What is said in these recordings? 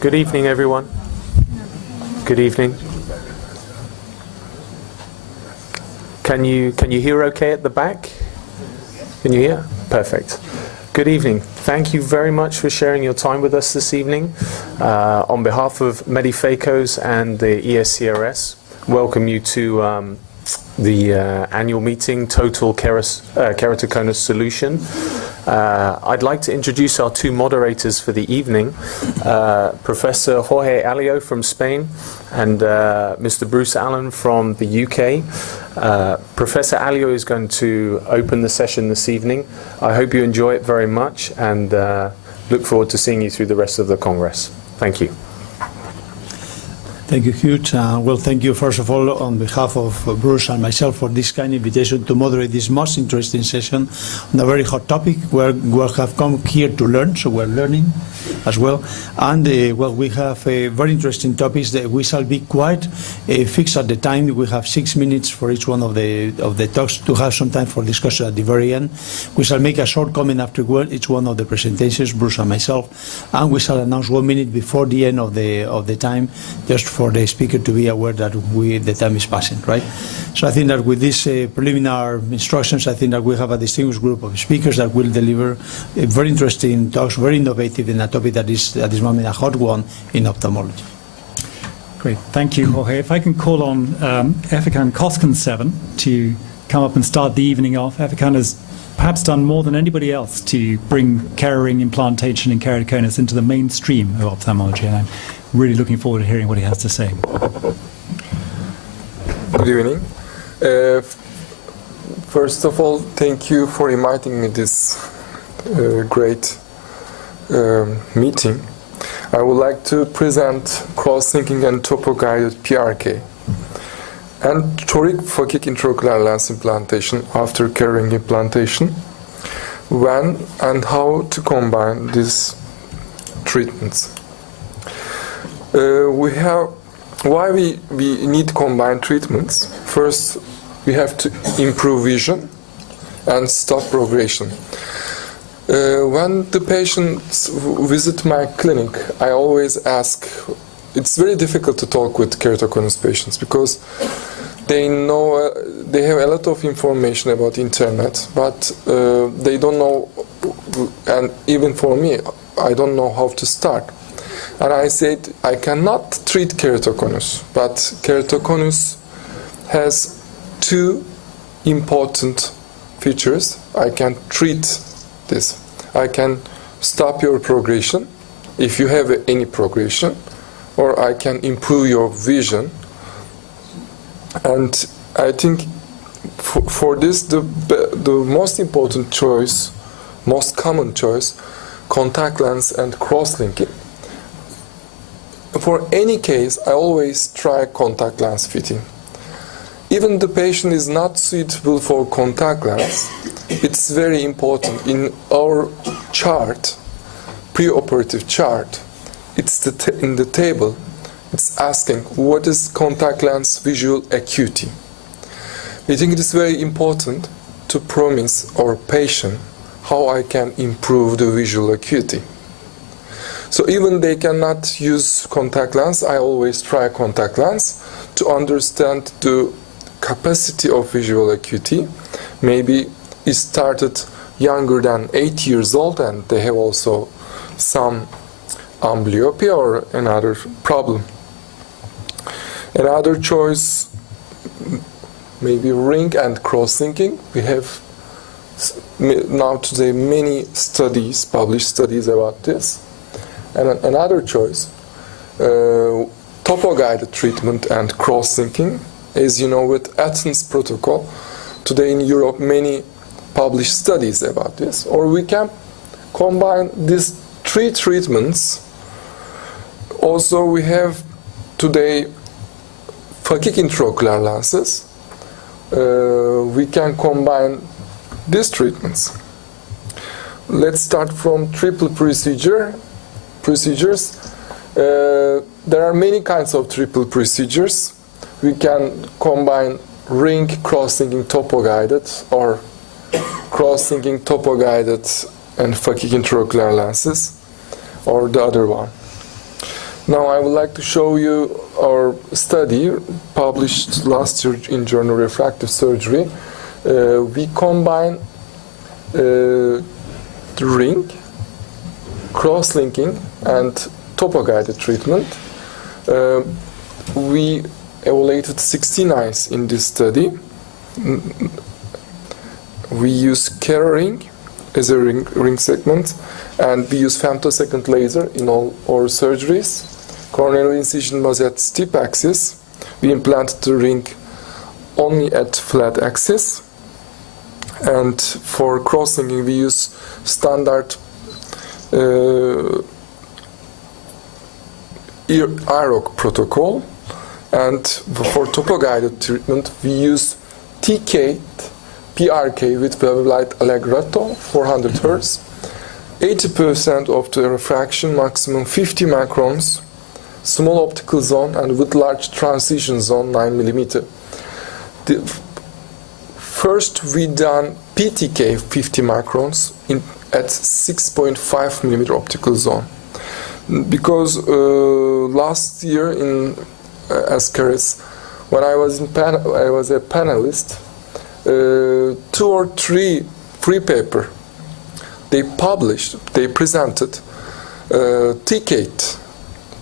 Good evening, everyone. Good evening. Can you hear okay at the back? Can you hear? Perfect. Good evening. Thank you very much for sharing your time with us this evening. On behalf of Mediphacos and the ESCRS, welcome you to the annual meeting, Total Keratoconus Solution. I'd like to introduce our two moderators for the evening, Professor Jorge Alio from Spain and Mr. Bruce Allen from the UK. Professor Alio is going to open the session this evening. I hope you enjoy it very much and look forward to seeing you through the rest of the Congress. Thank you. Thank you, Hugh. Well, thank you, first of all, on behalf of Bruce and myself for this kind invitation to moderate this most interesting session on a very hot topic where we have come here to learn, so we're learning as well. And, well, we have very interesting topics that we shall be quite fixed at the time. We have 6 minutes for each one of the talks to have some time for discussion at the very end. We shall make a short comment after each one of the presentations, Bruce and myself, and we shall announce 1 minute before the end of the time, just for the speaker to be aware that the time is passing, right? So I think that with these preliminary instructions, I think that we have a distinguished group of speakers that will deliver very interesting talks, very innovative in a topic that is at this moment a hot one in ophthalmology. Great, thank you, Jorge. If I can call on Efekan Koskenseven to come up and start the evening off. Efekan has perhaps done more than anybody else to bring Kera-ring implantation in keratoconus into the mainstream of ophthalmology, and I'm really looking forward to hearing what he has to say. Good evening. First of all, thank you for inviting me this great meeting. I would like to present cross-linking and topo-guided PRK and toric phakic intraocular lens implantation after Kera-ring implantation, when and how to combine these treatments. Why we need combined treatments. First, we have to improve vision and stop progression. When the patients visit my clinic, I always ask, it's very difficult to talk with keratoconus patients because they know, they have a lot of information about internet, but they don't know, and even for me, I don't know how to start. And I said, I cannot treat keratoconus, but keratoconus has two important features. I can treat this. I can stop your progression, if you have any progression, or I can improve your vision. And I think for this, the most important choice, most common choice, contact lens and cross-linking. For any case, I always try contact lens fitting. Even the patient is not suitable for contact lens, it's very important. In our chart, preoperative chart, it's in the table, it's asking what is contact lens visual acuity. We think it is very important to promise our patient how I can improve the visual acuity. So even they cannot use contact lens, I always try contact lens to understand the capacity of visual acuity. Maybe it started younger than 8 years old and they have also some amblyopia or another problem. Another choice, maybe ring and cross-linking. We have now today many studies, published studies about this. And another choice, topo-guided treatment and cross-linking. As you know, with Athens protocol, today in Europe, many published studies about this. Or we can combine these three treatments. Also, we have today phakic intraocular lenses. We can combine these treatments. Let's start from triple procedures. There are many kinds of triple procedures. We can combine ring cross-linking topo-guided or cross-linking topo-guided and phakic intraocular lenses. or the other one. Now I would like to show you our study published last year in Journal Refractive Surgery. We combine the ring, cross-linking, and topo-guided treatment. We evaluated 16 eyes in this study. We use Kera-ring as a ring segment, and we use femtosecond laser in all our surgeries. Corneal incision was at steep axis. We implanted the ring only at flat axis. And for cross-linking, we use standard IROC protocol. And for topo-guided treatment, we use TK, PRK with wave light Allegretto, 400 Hz. 80% of the refraction, maximum 50 macrons, small optical zone, and with large transition zone, 9 mm. First, we done PTK 50 macrons at 6.5 mm optical zone. Because last year in ESCRS, when I was a panelist, 2 or 3 free paper they presented TK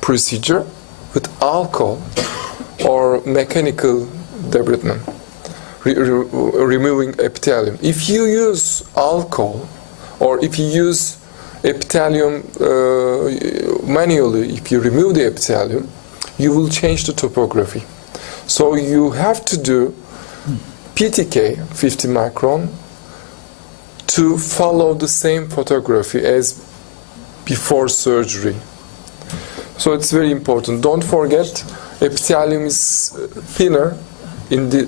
procedure with alcohol or mechanical debridement, removing epithelium. If you use alcohol or if you use epithelium manually, if you remove the epithelium, you will change the topography. So you have to do PTK 50 macron to follow the same photography as before surgery. So it's very important. Don't forget, epithelium is thinner in the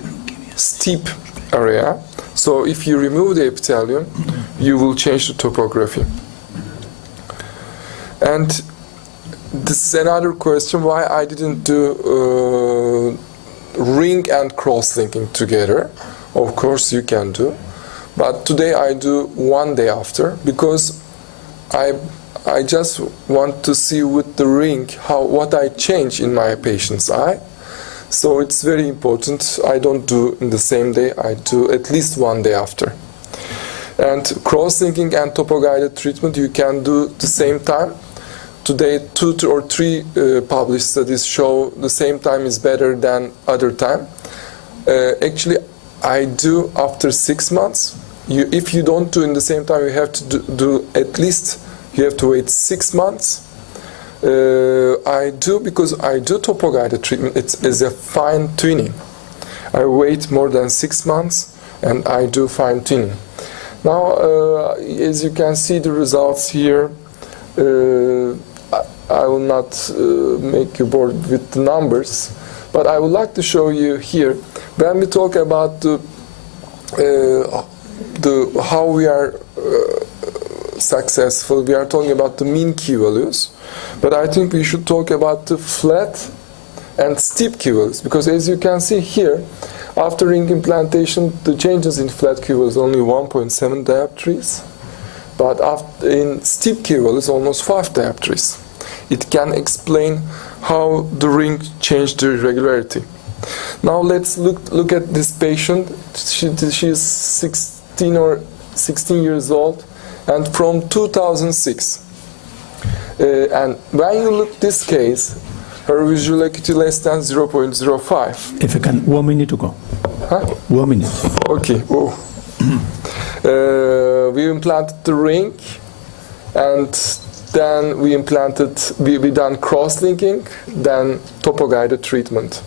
steep area. So if you remove the epithelium, you will change the topography. And this is another question, why I didn't do ring and cross-linking together. Of course you can do. But today I do one day after, because I just want to see with the ring what I change in my patient's eye. So it's very important. I don't do in the same day. I do at least one day after. And cross-linking and topo-guided treatment you can do the same time. Today 2 or 3 published studies show the same time is better than other time. Actually, I do after 6 months. If you don't do in the same time, you have to do at least, you have to wait 6 months. I do because I do topo-guided treatment. It's a fine-tuning. I wait more than 6 months and I do fine-tuning. Now, as you can see the results here, I will not make you bored with the numbers, but I would like to show you here. When we talk about how we are successful, we are talking about the mean Q values, but I think we should talk about the flat and steep Q values, because as you can see here, after ring implantation, the changes in flat Q values only 1.7 dioptries, but in steep Q values almost 5 dioptries. It can explain how the ring changed the irregularity. Now let's look at this patient. She is 16 or 16 years old, and from 2006. And when you look this case, her visual acuity less than 0.05. If I can, 1 minute to go. Huh? 1 minute. Okay. Oh. We implanted the ring, and then we done cross-linking, then topo-guided treatment.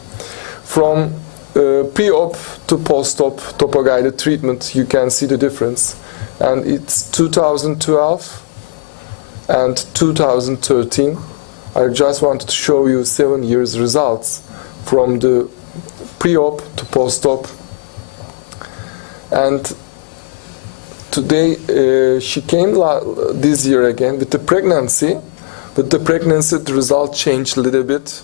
From pre-op to post-op topo-guided treatment, you can see the difference. And it's 2012 and 2013. I just wanted to show you 7 years results from the pre-op to post-op. And today she came this year again with the pregnancy. With the pregnancy, the result changed a little bit,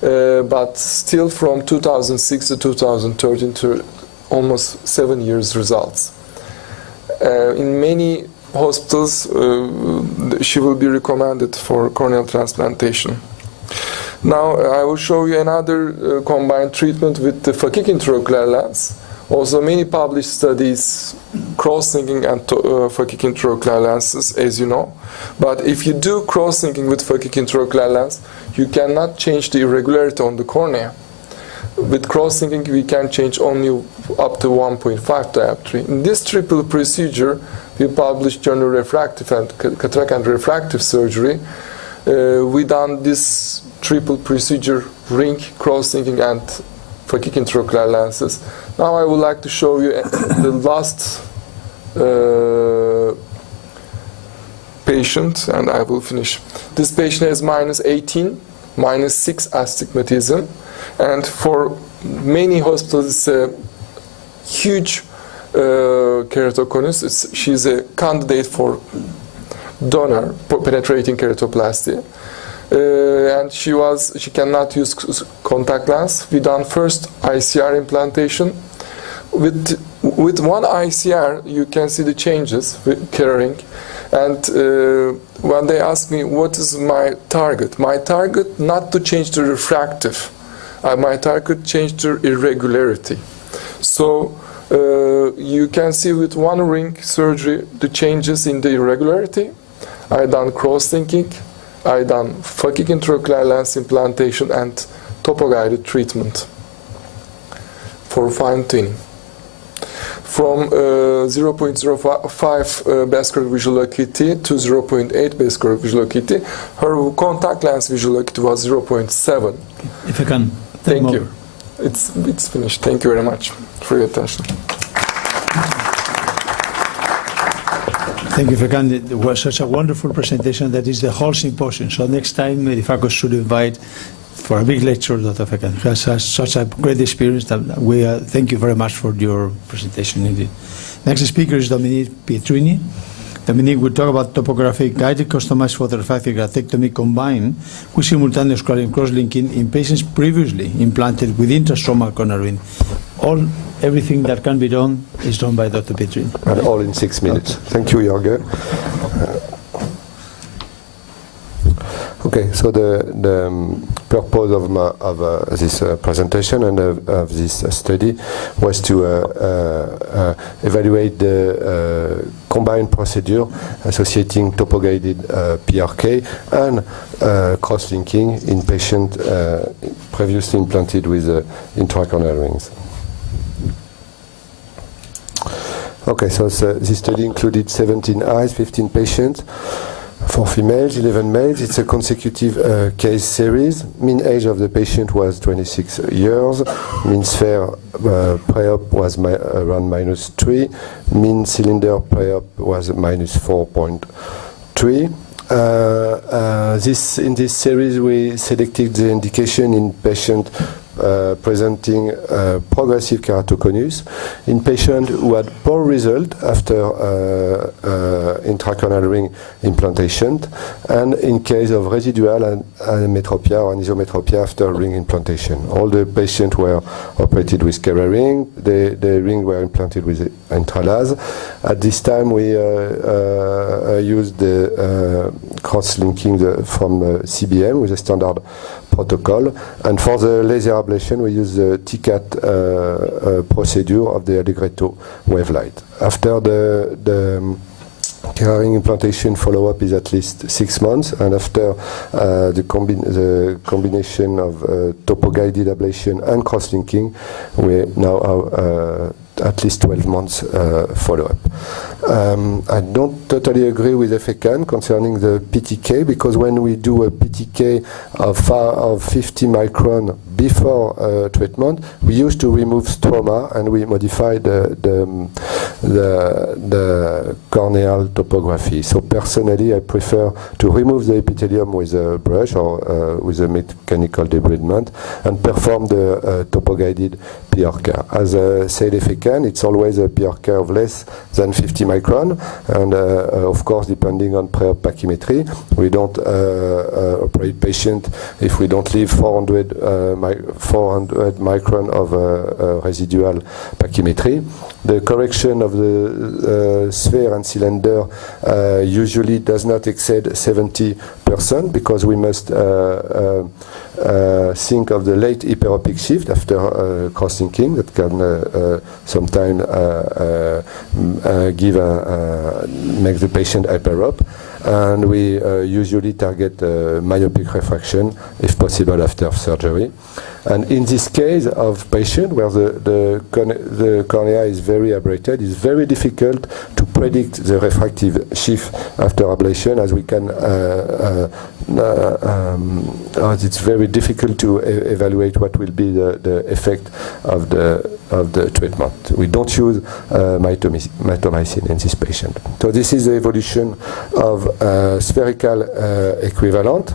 but still from 2006 to 2013 to almost 7 years results. In many hospitals, she will be recommended for corneal transplantation. Now I will show you another combined treatment with the phakic intraocular lens. Also many published studies cross-linking and phakic intraocular lenses, as you know. But if you do cross-linking with phakic intraocular lens, you cannot change the irregularity on the cornea. With cross-linking, we can change only up to 1.5 dioptry. In this triple procedure, we published journal refractive and cataract and refractive surgery. We done this triple procedure, ring, cross-linking, and phakic intraocular lenses. Now I would like to show you the last patient, and I will finish. This patient has -18, -6 astigmatism, and for many hospitals it's a huge keratoconus. She's a candidate for donor penetrating keratoplasty. And she cannot use contact lens. We done first ICR implantation. With one ICR, you can see the changes with Kera-ring. And when they ask me what is my target not to change the refractive. My target change the irregularity. So you can see with one ring surgery the changes in the irregularity. I done cross-linking. I done phakic intraocular lens implantation and topo-guided treatment for fine-tuning. From 0.05 best correct visual acuity to 0.8 best correct visual acuity, her contact lens visual acuity was 0.7. If I can. Thank you. It's finished. Thank you very much for your attention. Thank you, Fekan. It was such a wonderful presentation. That is the whole symposium. So next time, Mediphacos should invite for a big lecture Dr. Fekan. He has such a great experience that we thank you very much for your presentation indeed. Next speaker is Dominique Pietrini. Dominique will talk about topographic guided customized photographic keratectomy combined with simultaneous cross-linking in patients previously implanted with intrastromal corneal ring. Everything that can be done is done by Dr. Pietrini. And all in 6 minutes. Thank you, Jorge. Okay, so the purpose of this presentation and of this study was to evaluate the combined procedure associating topo-guided PRK and cross-linking in patients previously implanted with intracorneal rings. Okay, so this study included 17 eyes, 15 patients, 4 females, 11 males. It's a consecutive case series. Mean age of the patient was 26 years. Mean sphere pre-op was around -3. Mean cylinder pre-op was -4.3. In this series, we selected the indication in patient presenting progressive keratoconus in patients who had poor result after intracorneal ring implantation, and in case of residual ametropia or anisometropia after ring implantation. All the patients were operated with Kera-ring. The ring were implanted with intralase. At this time, we used the cross-linking from CBM with a standard protocol, and for the laser ablation we use the TCAT procedure of the Allegretto wave light. After the Kera-ring implantation follow-up is at least 6 months, and after the combination of topo-guided ablation and cross-linking, we now have at least 12 months follow-up. I don't totally agree with Fekan concerning the PTK, because when we do a PTK of 50 micron before treatment, we used to remove stroma and we modify the corneal topography. So personally, I prefer to remove the epithelium with a brush or with a mechanical debridement and perform the topo-guided PRK. As said Fekan, it's always a PRK of less than 50 micron, and of course, depending on pre-op pachymetry, we don't operate patient if we don't leave 400 400 micron of residual pachymetry. The correction of the sphere and cylinder usually does not exceed 70% because we must think of the late hyperopic shift after cross-linking that can sometimes make the patient hyperop. And we usually target myopic refraction, if possible, after surgery. And in this case of patient where the cornea is very abrated, it's very difficult to predict the refractive shift after ablation, as we can. As it's very difficult to evaluate what will be the effect of the treatment. We don't use mitomycin in this patient. So this is the evolution of spherical equivalent.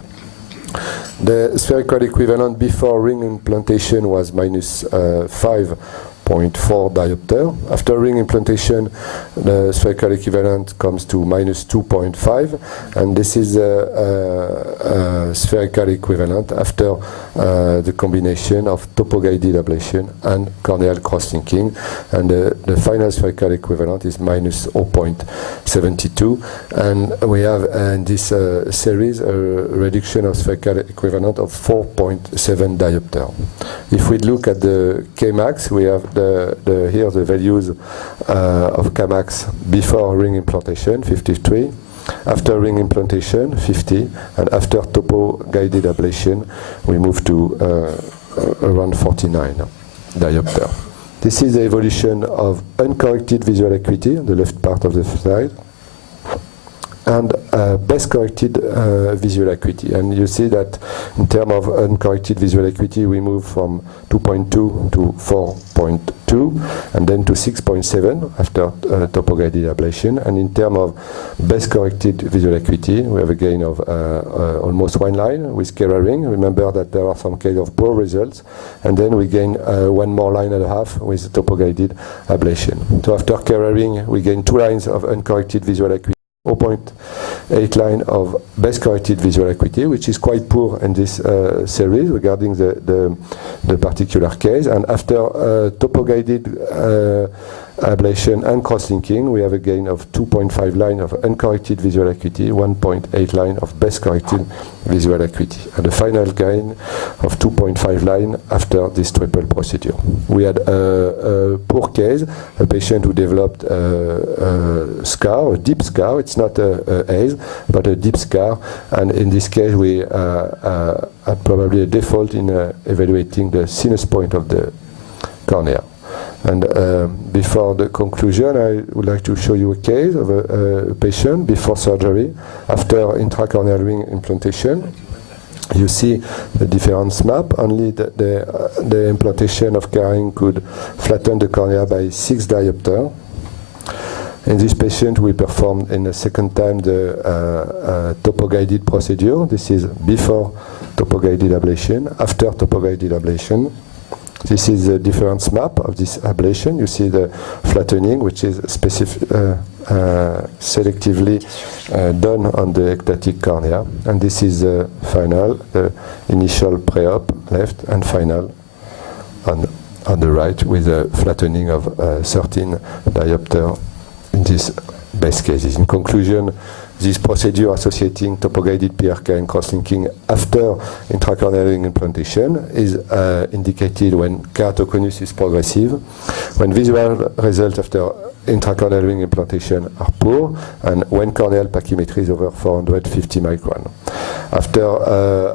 The spherical equivalent before ring implantation was minus 5.4 diopter. After ring implantation, the spherical equivalent comes to minus 2.5, and this is a spherical equivalent after the combination of topo-guided ablation and corneal cross-linking, and the final spherical equivalent is minus 0.72, and we have in this series a reduction of spherical equivalent of 4.7 diopter. If we look at the Kmax, we have here the values of Kmax before ring implantation, 53, after ring implantation, 50, and after topo-guided ablation, we move to around 49 diopter. This is the evolution of uncorrected visual acuity on the left part of the slide, and best corrected visual acuity. And you see that in terms of uncorrected visual acuity, we move from 2.2 to 4.2, and then to 6.7 after topo-guided ablation. And in terms of best corrected visual acuity, we have a gain of almost 1 line with Keratoconus. Remember that there are some kind of poor results, and then we gain 1 more line and a half with topo-guided ablation. So after Keratoconus, we gain 2 lines of uncorrected visual acuity, 0.8 line of best corrected visual acuity, which is quite poor in this series regarding the particular case. And after topo-guided ablation and cross-linking, we have a gain of 2.5 line of uncorrected visual acuity, 1.8 line of best corrected visual acuity, and a final gain of 2.5 line after this triple procedure. We had a poor case, a patient who developed a scar, a deep scar. It's not a haze, but a deep scar, and in this case we had probably a default in evaluating the sinus point of the cornea. And before the conclusion, I would like to show you a case of a patient before surgery, after intracorneal ring implantation. You see the difference map. Only the implantation of Keratoconus could flatten the cornea by 6 diopter. In this patient, we performed in the second time the topo-guided procedure. This is before topo-guided ablation, after topo-guided ablation. This is the difference map of this ablation. You see the flattening, which is selectively done on the ectatic cornea. And this is the final, the initial pre-op left, and final on the right, with a flattening of 13 diopter in these best cases. In conclusion, this procedure associating topo-guided PRK and cross-linking after intracorneal ring implantation is indicated when keratoconus is progressive, when visual results after intracorneal ring implantation are poor, and when corneal pachymetry is over 450 micron. After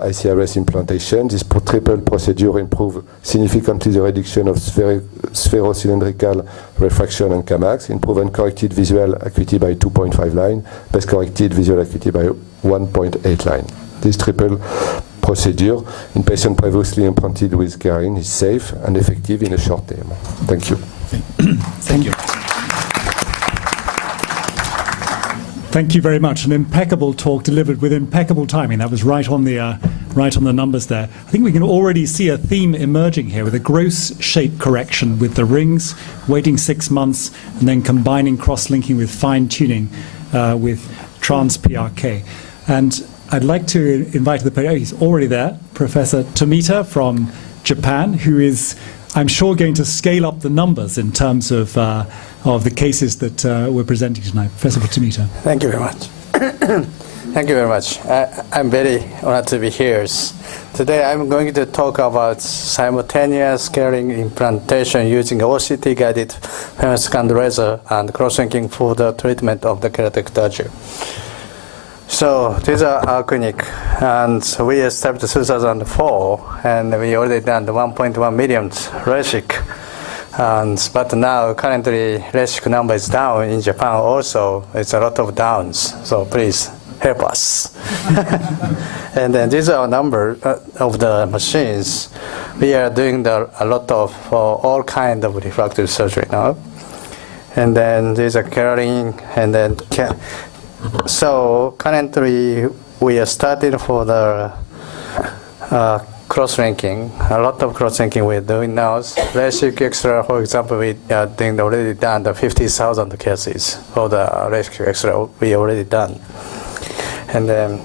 ESCRS implantation, this triple procedure improved significantly the reduction of spherocylindrical refraction and Kmax, improved uncorrected visual acuity by 2.5 line, best corrected visual acuity by 1.8 line. This triple procedure in patients previously implanted with Keratoconus is safe and effective in a short term. Thank you. Thank you. Thank you very much. An impeccable talk delivered with impeccable timing. That was right on the numbers there. I think we can already see a theme emerging here with a gross shape correction with the rings, waiting 6 months, and then combining cross-linking with fine-tuning with trans-PRK. And I'd like to invite the he's already there, Professor Tomita from Japan, who is, I'm sure, going to scale up the numbers in terms of the cases that we're presenting tonight. Professor Futamita. Thank you very much. Thank you very much. I'm very honored to be here. Today I'm going to talk about simultaneous scaling implantation using OCT-guided femtosecond laser and cross-linking for the treatment of the keratoconus. So these are our clinic, and we established 2004, and we already done the 1.1 million LASIK. But now currently LASIK number is down in Japan also. It's a lot of downs, so please help us. And then these are a number of the machines. We are doing a lot of all kind of refractive surgery now. And then there's a carrying, and then so currently we are starting for the cross-linking. A lot of cross-linking we're doing now. LASIK extra, for example, we are doing already done the 50,000 cases for the LASIK extra. We already done. And then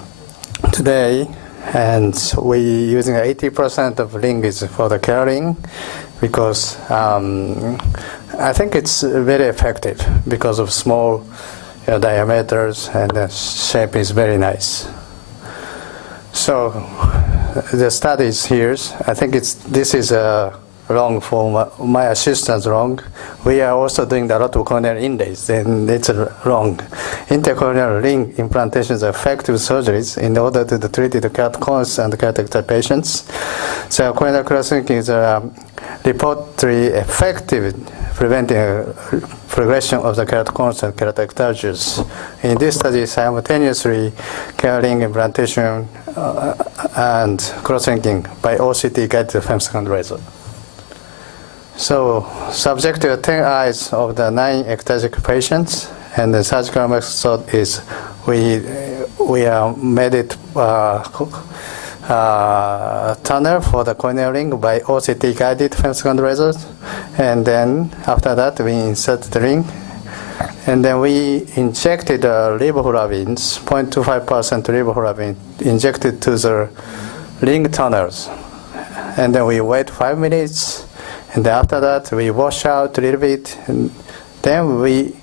today, and we using 80% of linkage for the carrying, because I think it's very effective because of small diameters, and the shape is very nice. So the studies here, I think this is wrong for my assistant's wrong. We are also doing a lot of corneal inlays, and it's wrong. Intercorneal ring implantations are effective surgeries in order to treat the keratoconus and keratoconus patients. So corneal cross-linking is reportedly effective preventing progression of the keratoconus and keratoconus. In this study, simultaneously carrying implantation and cross-linking by OCT guided femtosecond laser. So, subject to 10 eyes of the 9 ectatic patients, and the surgical method is we made it tunnel for the corneal ring by OCT guided femtosecond lasers, and then after that we insert the ring, and then we injected riboflavins, 0.25% riboflavin injected to the ring tunnels, and then we wait 5 minutes. And after that, we wash out a little bit, and then we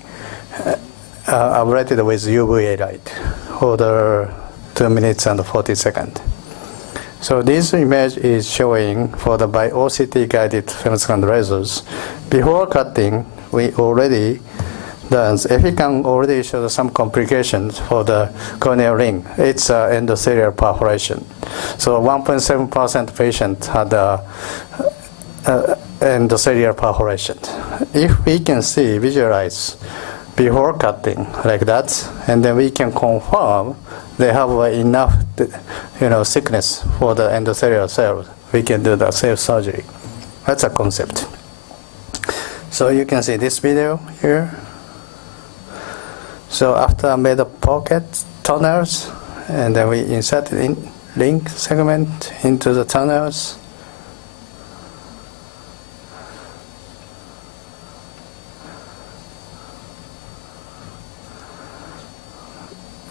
ablated with UVA light for the 2 minutes and 40 seconds. So this image is showing for the by OCT guided femtosecond lasers. Before cutting, we already done. Effican already showed some complications for the corneal ring. It's endothelial perforation. So 1.7% patient had endothelial perforation. If we can visualize before cutting like that, and then we can confirm they have enough, thickness for the endothelial cells, we can do the cell surgery. That's a concept. So you can see this video here. So after I made a pocket tunnels, and then we inserted in link segment into the tunnels.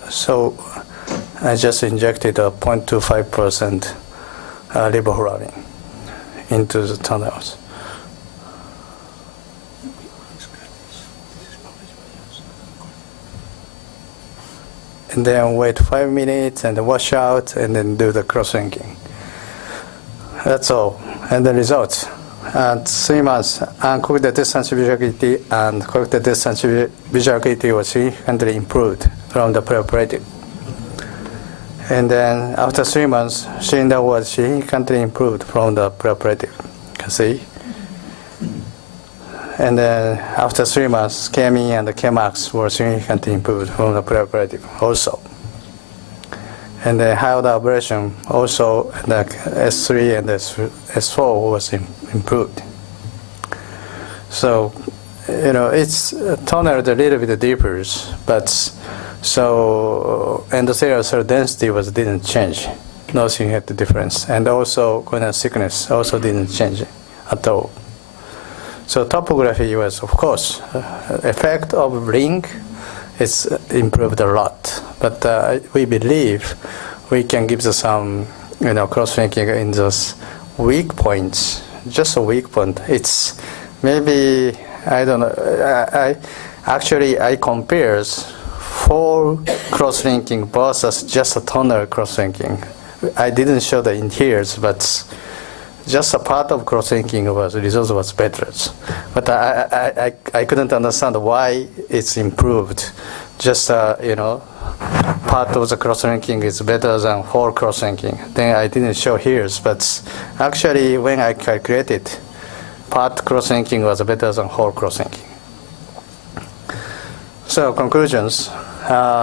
So I just injected a 0.25% riboflavin into the tunnels. And then wait 5 minutes and wash out and then do the cross-linking. That's all. And the results. At 3 months, uncorrected distance visual acuity and corrected distance visual acuity was significantly improved from the preoperative. And then after 3 months, cylinder was significantly improved from the preoperative. You can see. And then after 3 months, KME and the KMAX were significantly improved from the preoperative also. And the high-order aberration also, the S3 and S4 was improved. So, it's tunneled a little bit deeper, but so endothelial cell density didn't change, no significant difference, and also corneal thickness also didn't change at all. So topography was, of course, effect of ring is improved a lot, but we believe we can give some cross-linking in just weak points, just a weak point. It's maybe, I don't know, I compares 4 cross-linking versus just a tunnel cross-linking. I didn't show the interiors, but just a part of cross-linking results was better. But I couldn't understand why it's improved. Just, part of the cross-linking is better than whole cross-linking. Then I didn't show here, but actually when I calculated, part cross-linking was better than whole cross-linking. So conclusions.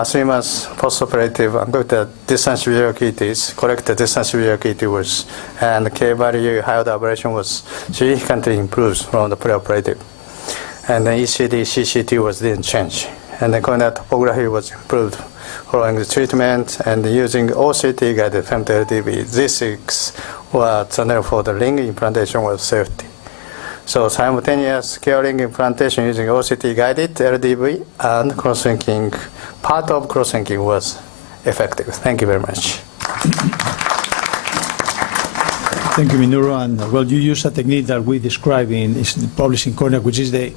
3 months post-operative uncorrected distance visual acuities, corrected distance visual acuity was, and the K-value higher aberration was significantly improved from the pre-operative. And the ECD, CCT didn't change. And the corneal topography was improved following the treatment and using OCT guided femto LDB. This was channel for the ring implantation was safety. So simultaneous curing implantation using OCT guided LDB and cross-linking, part of cross-linking was effective. Thank you very much. Thank you, Minoru. And well, you use a technique that we describe is published in cornea, which is the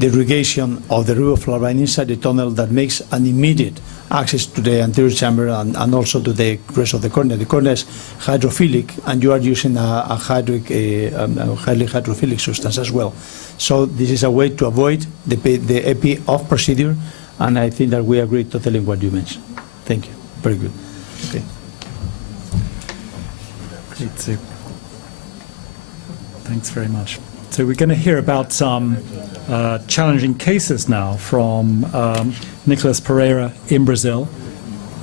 irrigation of the riboflavin inside the tunnel that makes an immediate access to the anterior chamber and also to the rest of the cornea. The cornea is hydrophilic, and you are using a highly hydrophilic substance as well. So this is a way to avoid the epi-off procedure, and I think that we agree totally on what you mentioned. Thank you. Very good. Okay. Great, so thanks very much. So we're going to hear about some challenging cases now from Nicolas Pereira in Brazil.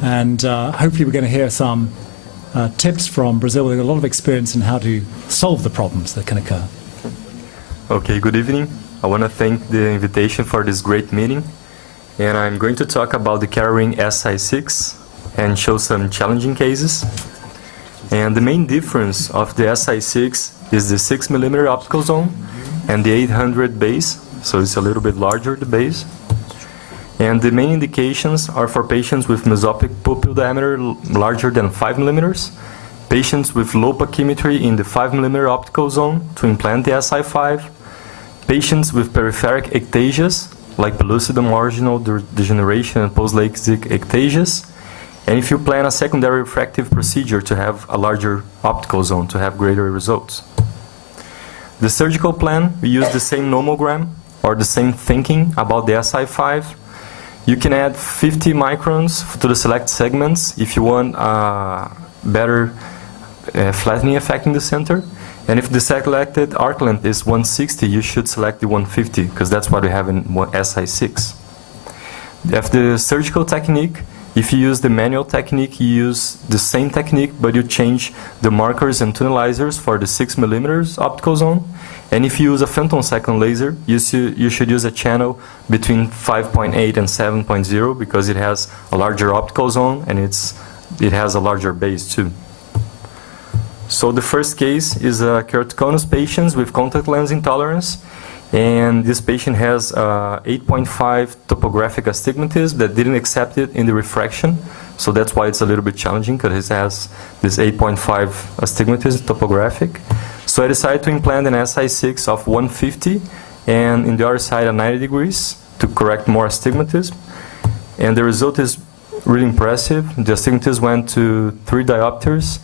And hopefully we're going to hear some tips from Brazil with a lot of experience in how to solve the problems that can occur. Okay, good evening. I want to thank the invitation for this great meeting. And I'm going to talk about the Keraring SI6 and show some challenging cases. And the main difference of the SI6 is the 6mm optical zone and the 800 base, so it's a little bit larger, the base. And the main indications are for patients with mesopic pupil diameter larger than 5mm, patients with low pachymetry in the 5mm optical zone to implant the SI5, patients with peripheric ectasias, like pellucidum marginal degeneration and post-LASIK ectasias, and if you plan a secondary refractive procedure to have a larger optical zone to have greater results. The surgical plan, we use the same nomogram or the same thinking about the SI5. You can add 50 microns to the select segments if you want a better flattening effect in the center. And if the selected arc length is 160, you should select the 150 because that's what we have in SI6. After the surgical technique, if you use the manual technique, you use the same technique, but you change the markers and tunnelizers for the 6mm optical zone. And if you use a femtosecond laser, you should use a channel between 5.8 and 7.0 because it has a larger optical zone and it has a larger base too. So the first case is a keratoconus patient with contact lens intolerance. And this patient has 8.5 topographic astigmatism that didn't accept it in the refraction. So that's why it's a little bit challenging because it has this 8.5 astigmatism topographic. So I decided to implant an SI6 of 150 and in the other side a 90 degrees to correct more astigmatism. And the result is really impressive. The astigmatism went to 3 diopters,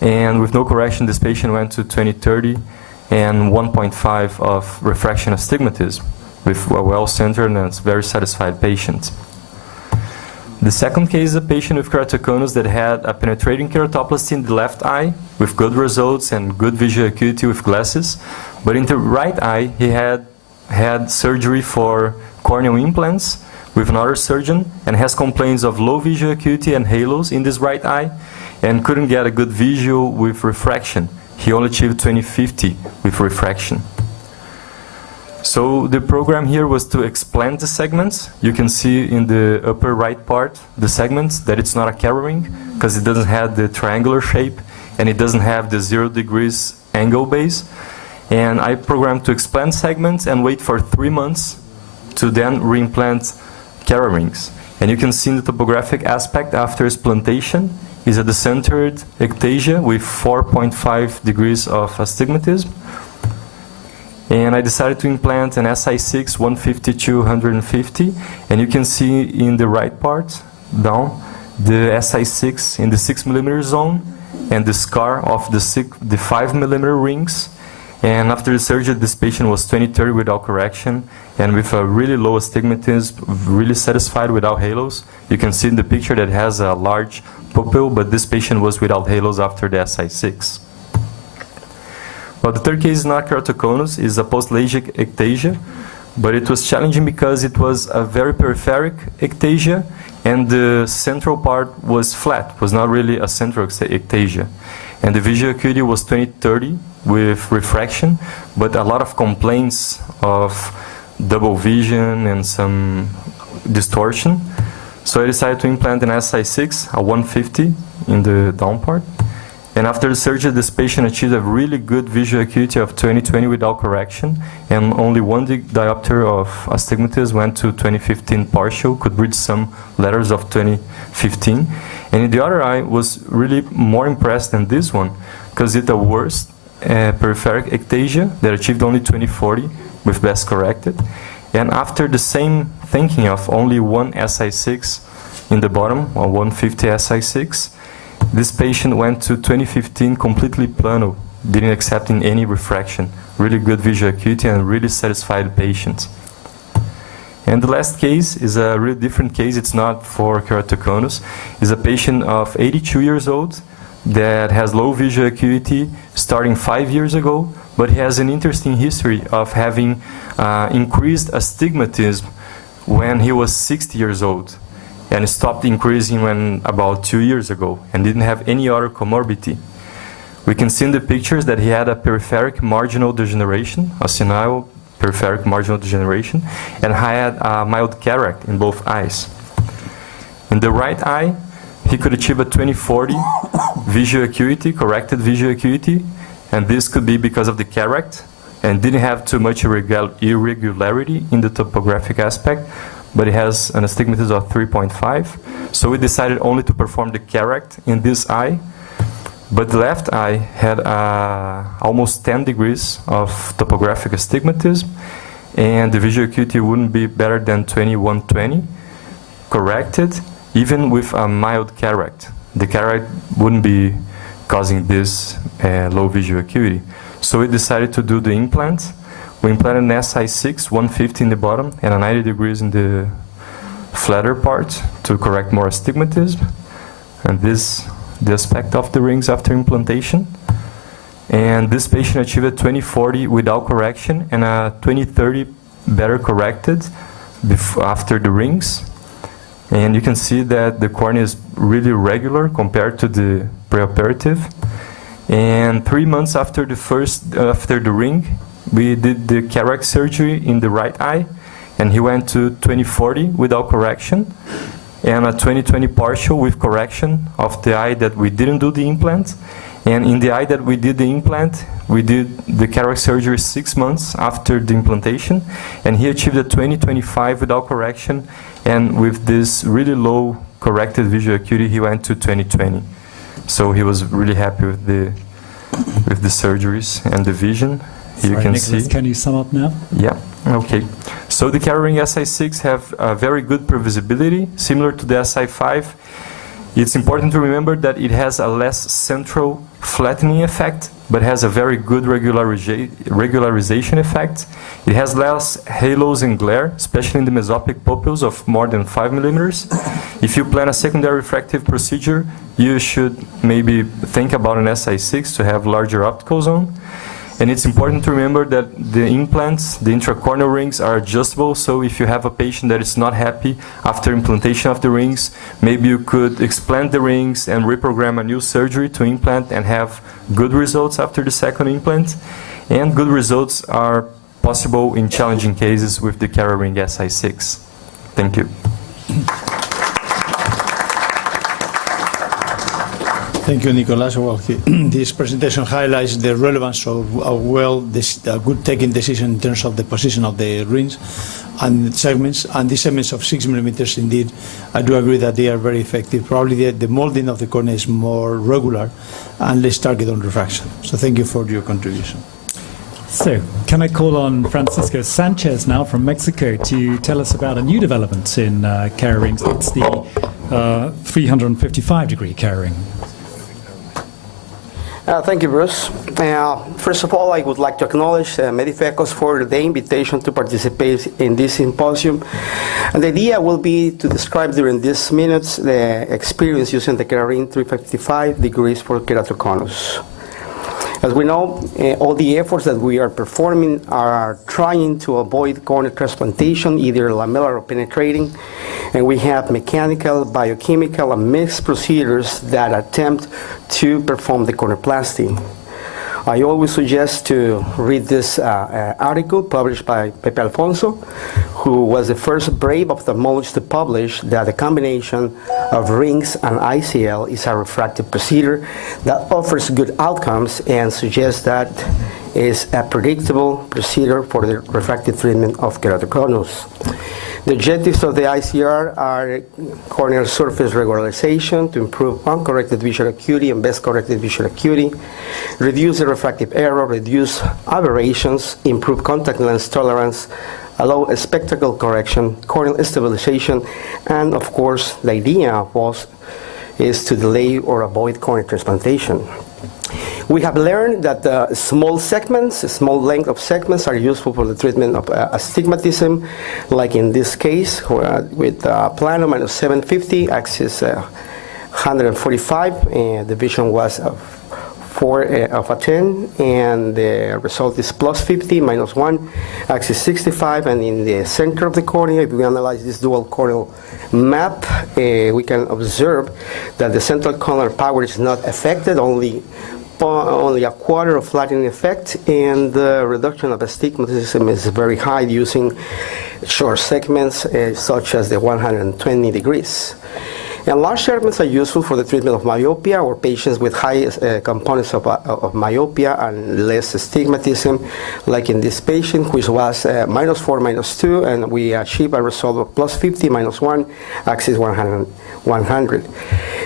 and with no correction this patient went to 20/30 and 1.5 of refraction astigmatism with a well-centered and very satisfied patient. The second case is a patient with keratoconus that had a penetrating keratoplasty in the left eye with good results and good visual acuity with glasses. But in the right eye, he had surgery for corneal implants with another surgeon and has complaints of low visual acuity and halos in this right eye and couldn't get a good visual with refraction. He only achieved 20/50 with refraction. So the program here was to explant the segments. You can see in the upper right part the segments that it's not a Keraring because it doesn't have the triangular shape and it doesn't have the 0 degrees angle base. And I programmed to explant segments and wait for 3 months to then reimplant Kerarings. And you can see in the topographic aspect after explantation is a decentered ectasia with 4.5 degrees of astigmatism. And I decided to implant an SI6 150-250, and you can see in the right part down the SI6 in the 6 millimeter zone and the scar of the 5 millimeter rings. And after the surgery, this patient was 20/30 without correction and with a really low astigmatism, really satisfied without halos. You can see in the picture that has a large pupil, but this patient was without halos after the SI6. Well, the third case is not keratoconus, it's a post-LASIK ectasia, but it was challenging because it was a very peripheric ectasia and the central part was flat, was not really a central ectasia. And the visual acuity was 20/30 with refraction, but a lot of complaints of double vision and some distortion. So I decided to implant an SI6, a 150 in the down part. And after the surgery, this patient achieved a really good visual acuity of 20/20 without correction, and only one diopter of astigmatism went to 20/15 partial, could read some letters of 20/15. And in the other eye was really more impressed than this one, because it's a worse peripheric ectasia that achieved only 20/40 with best corrected. And after the same thinking of only one SI6 in the bottom, or 150 SI6, this patient went to 20/15 completely plano, didn't accept in any refraction. Really good visual acuity and really satisfied patient. And the last case is a really different case. It's not for keratoconus. It's a patient of 82 years old that has low visual acuity starting 5 years ago, but he has an interesting history of having increased astigmatism when he was 60 years old, and stopped increasing when about 2 years ago and didn't have any other comorbidity. We can see in the pictures that he had a peripheric marginal degeneration, a senile peripheric marginal degeneration, and had a mild cataract in both eyes. In the right eye, he could achieve a 20/40 visual acuity, corrected visual acuity, and this could be because of the cataract and didn't have too much irregularity in the topographic aspect, but it has an astigmatism of 3.5. So we decided only to perform the cataract in this eye, but the left eye had almost 10 degrees of topographic astigmatism, and the visual acuity wouldn't be better than 21/20 corrected, even with a mild cataract. The cataract wouldn't be causing this low visual acuity. So we decided to do the implant. We implanted an SI6, 150 in the bottom, and a 90 degrees in the flatter part to correct more astigmatism. And this, the aspect of the rings after implantation. And this patient achieved a 20/40 without correction and a 20/30 better corrected after the rings. And you can see that the cornea is really regular compared to the preoperative. And 3 months after the ring, we did the cataract surgery in the right eye, and he went to 20/40 without correction, and a 20/20 partial with correction of the eye that we didn't do the implant. And in the eye that we did the implant, we did the cataract surgery 6 months after the implantation, and he achieved a 20/25 without correction, and with this really low corrected visual acuity, he went to 20/20. So he was really happy with the surgeries and the vision. You can Nicholas, see. can you sum up now? Yeah, okay. So the Keratoconus SI6 have a very good previsibility, similar to the SI5. It's important to remember that it has a less central flattening effect, but has a very good regularization effect. It has less halos and glare, especially in the mesopic pupils of more than 5 millimeters. If you plan a secondary refractive procedure, you should maybe think about an SI6 to have larger optical zone. And it's important to remember that the implants, the intracorneal rings, are adjustable. So if you have a patient that is not happy after implantation of the rings, maybe you could explant the rings and reprogram a new surgery to implant and have good results after the second implant. And good results are possible in challenging cases with the Keratoconus SI6. Thank you. Thank you, Nicolas. Well, this presentation highlights the relevance of a good taking decision in terms of the position of the rings. and segments, and these segments of 6 millimeters, indeed, I do agree that they are very effective. Probably the molding of the cornea is more regular and less target on refraction. So thank you for your contribution. So, can I call on Francisco Sanchez now from Mexico to tell us about a new development in Kara rings? It's the 355-degree Kara ring. Thank you, Bruce. First of all, I would like to acknowledge Mediphacos for the invitation to participate in this symposium. And the idea will be to describe during these minutes the experience using the Kara ring 355 degrees for keratoconus. As we know, all the efforts that we are performing are trying to avoid cornea transplantation, either lamellar or penetrating, and we have mechanical, biochemical, and mixed procedures that attempt to perform the corneoplasty. I always suggest to read this article published by Pepe Alfonso, who was the first brave ophthalmologist to publish that the combination of rings and ICL is a refractive procedure that offers good outcomes and suggests that is a predictable procedure for the refractive treatment of keratoconus. The objectives of the ICR are corneal surface regularization to improve uncorrected visual acuity and best corrected visual acuity, reduce the refractive error, reduce aberrations, improve contact lens tolerance, allow a spectacle correction, corneal stabilization, and of course the idea is to delay or avoid cornea transplantation. We have learned that small segments, small length of segments are useful for the treatment of astigmatism, like in this case with plano minus 750, axis 145, and the vision was 4/10, and the result is plus 50, minus 1, axis 65, and in the center of the cornea, if we analyze this dual corneal map, we can observe that the central corneal power is not affected, only a quarter of flattening effect, and the reduction of astigmatism is very high using short segments such as the 120 degrees. And large segments are useful for the treatment of myopia or patients with high components of myopia and less astigmatism, like in this patient, which was -4, -2, and we achieved a result of plus 50, -1, axis 100.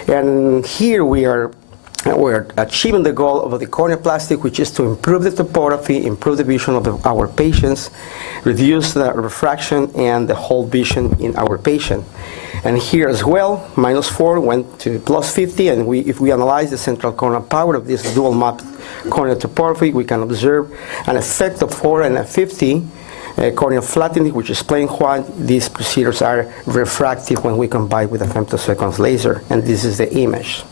And here we're achieving the goal of the corneoplasty, which is to improve the topography, improve the vision of our patients, reduce the refraction and the whole vision in our patient. And here as well, -4 went to plus 50, and if we analyze the central corneal power of this dual map corneal topography, we can observe an effect of 4 and a 50 corneal flattening, which explains why these procedures are refractive when we combine with a femtoseconds laser, and this is the image.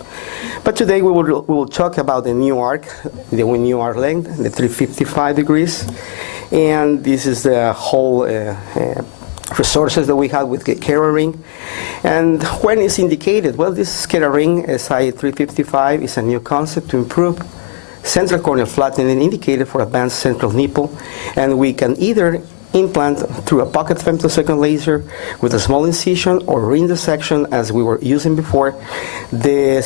But today we will talk about the new arc, the new arc length, the 355 degrees, and this is the whole resources that we have with Kara ring. And when it's indicated, well, this Kara ring SI 355 is a new concept to improve central corneal flattening indicated for advanced central nipple, and we can either implant through a pocket femtosecond laser with a small incision or redissection as we were using before. The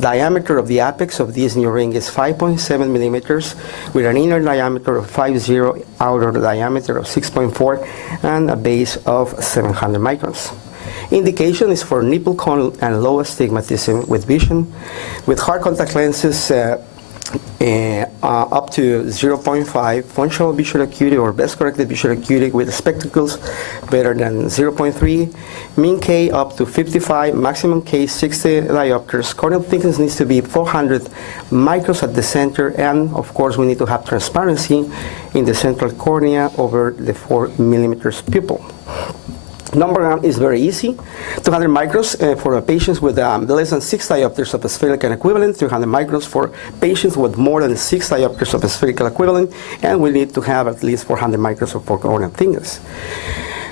diameter of the apex of this new ring is 5.7 millimeters with an inner diameter of 5.0, outer diameter of 6.4, and a base of 700 microns. Indication is for nipple cone and low astigmatism with vision, with hard contact lenses up to 0.5, functional visual acuity or best corrected visual acuity with spectacles better than 0.3, mean K up to 55, maximum K 60 diopters. Corneal thickness needs to be 400 microns at the center, and of course we need to have transparency in the central cornea over the 4 millimeters pupil. Number is very easy. 200 microns for patients with less than 6 diopters of spherical equivalent, 300 microns for patients with more than 6 diopters of spherical equivalent, and we need to have at least 400 microns for corneal thickness.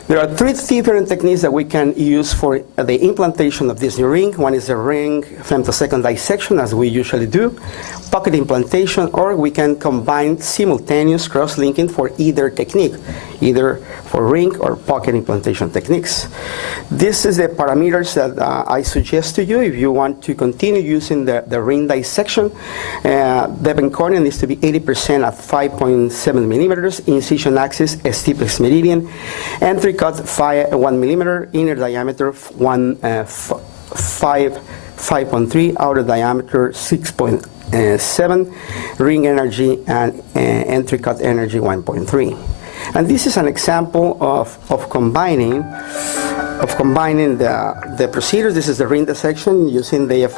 There are 3 different techniques that we can use for the implantation of this new ring. One is the ring femtosecond dissection, as we usually do. pocket implantation, or we can combine simultaneous cross-linking for either technique, either for ring or pocket implantation techniques. This is the parameters that I suggest to you if you want to continue using the ring dissection. The cornea needs to be 80% at 5.7 millimeters, incision axis steepest meridian, entry cut 1 millimeter, inner diameter 5.3, outer diameter 6.7, ring energy and entry cut energy 1.3. And this is an example of combining the procedures. This is the ring dissection using the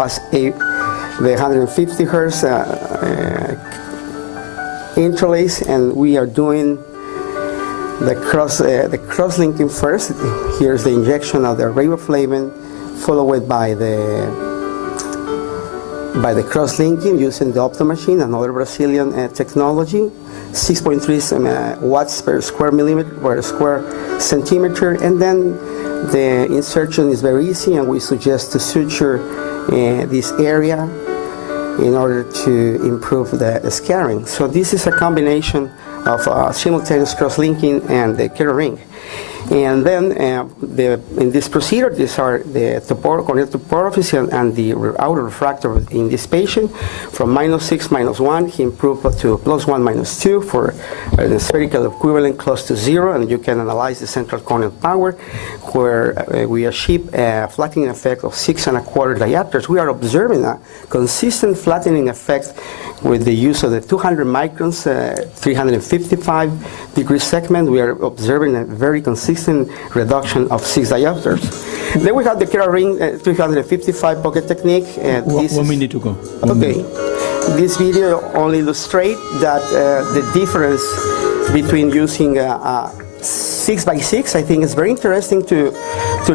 the 150 hertz interlace, and we are doing the cross-linking first. Here's the injection of the riboflavin, followed by the cross-linking using the optomachine, another Brazilian technology. 6.3 watts per square millimeter per square centimeter, and then the insertion is very easy, and we suggest to suture this area in order to improve the scarring. So this is a combination of simultaneous cross-linking and the Kero ring. And then in this procedure, these are the corneal topography and the outer refractor in this patient. From -6, -1, he improved to +1, -2 for the spherical equivalent close to 0, and you can analyze the central corneal power, where we achieve a flattening effect of 6¼ diopters. We are observing a consistent flattening effect with the use of the 200 microns, 355-degree segment. We are observing a very consistent reduction of 6 diopters. Then we have the Kero ring 355 pocket technique. 1 minute to go. Okay. This video only illustrates that the difference between using 6x6, I think it's very interesting to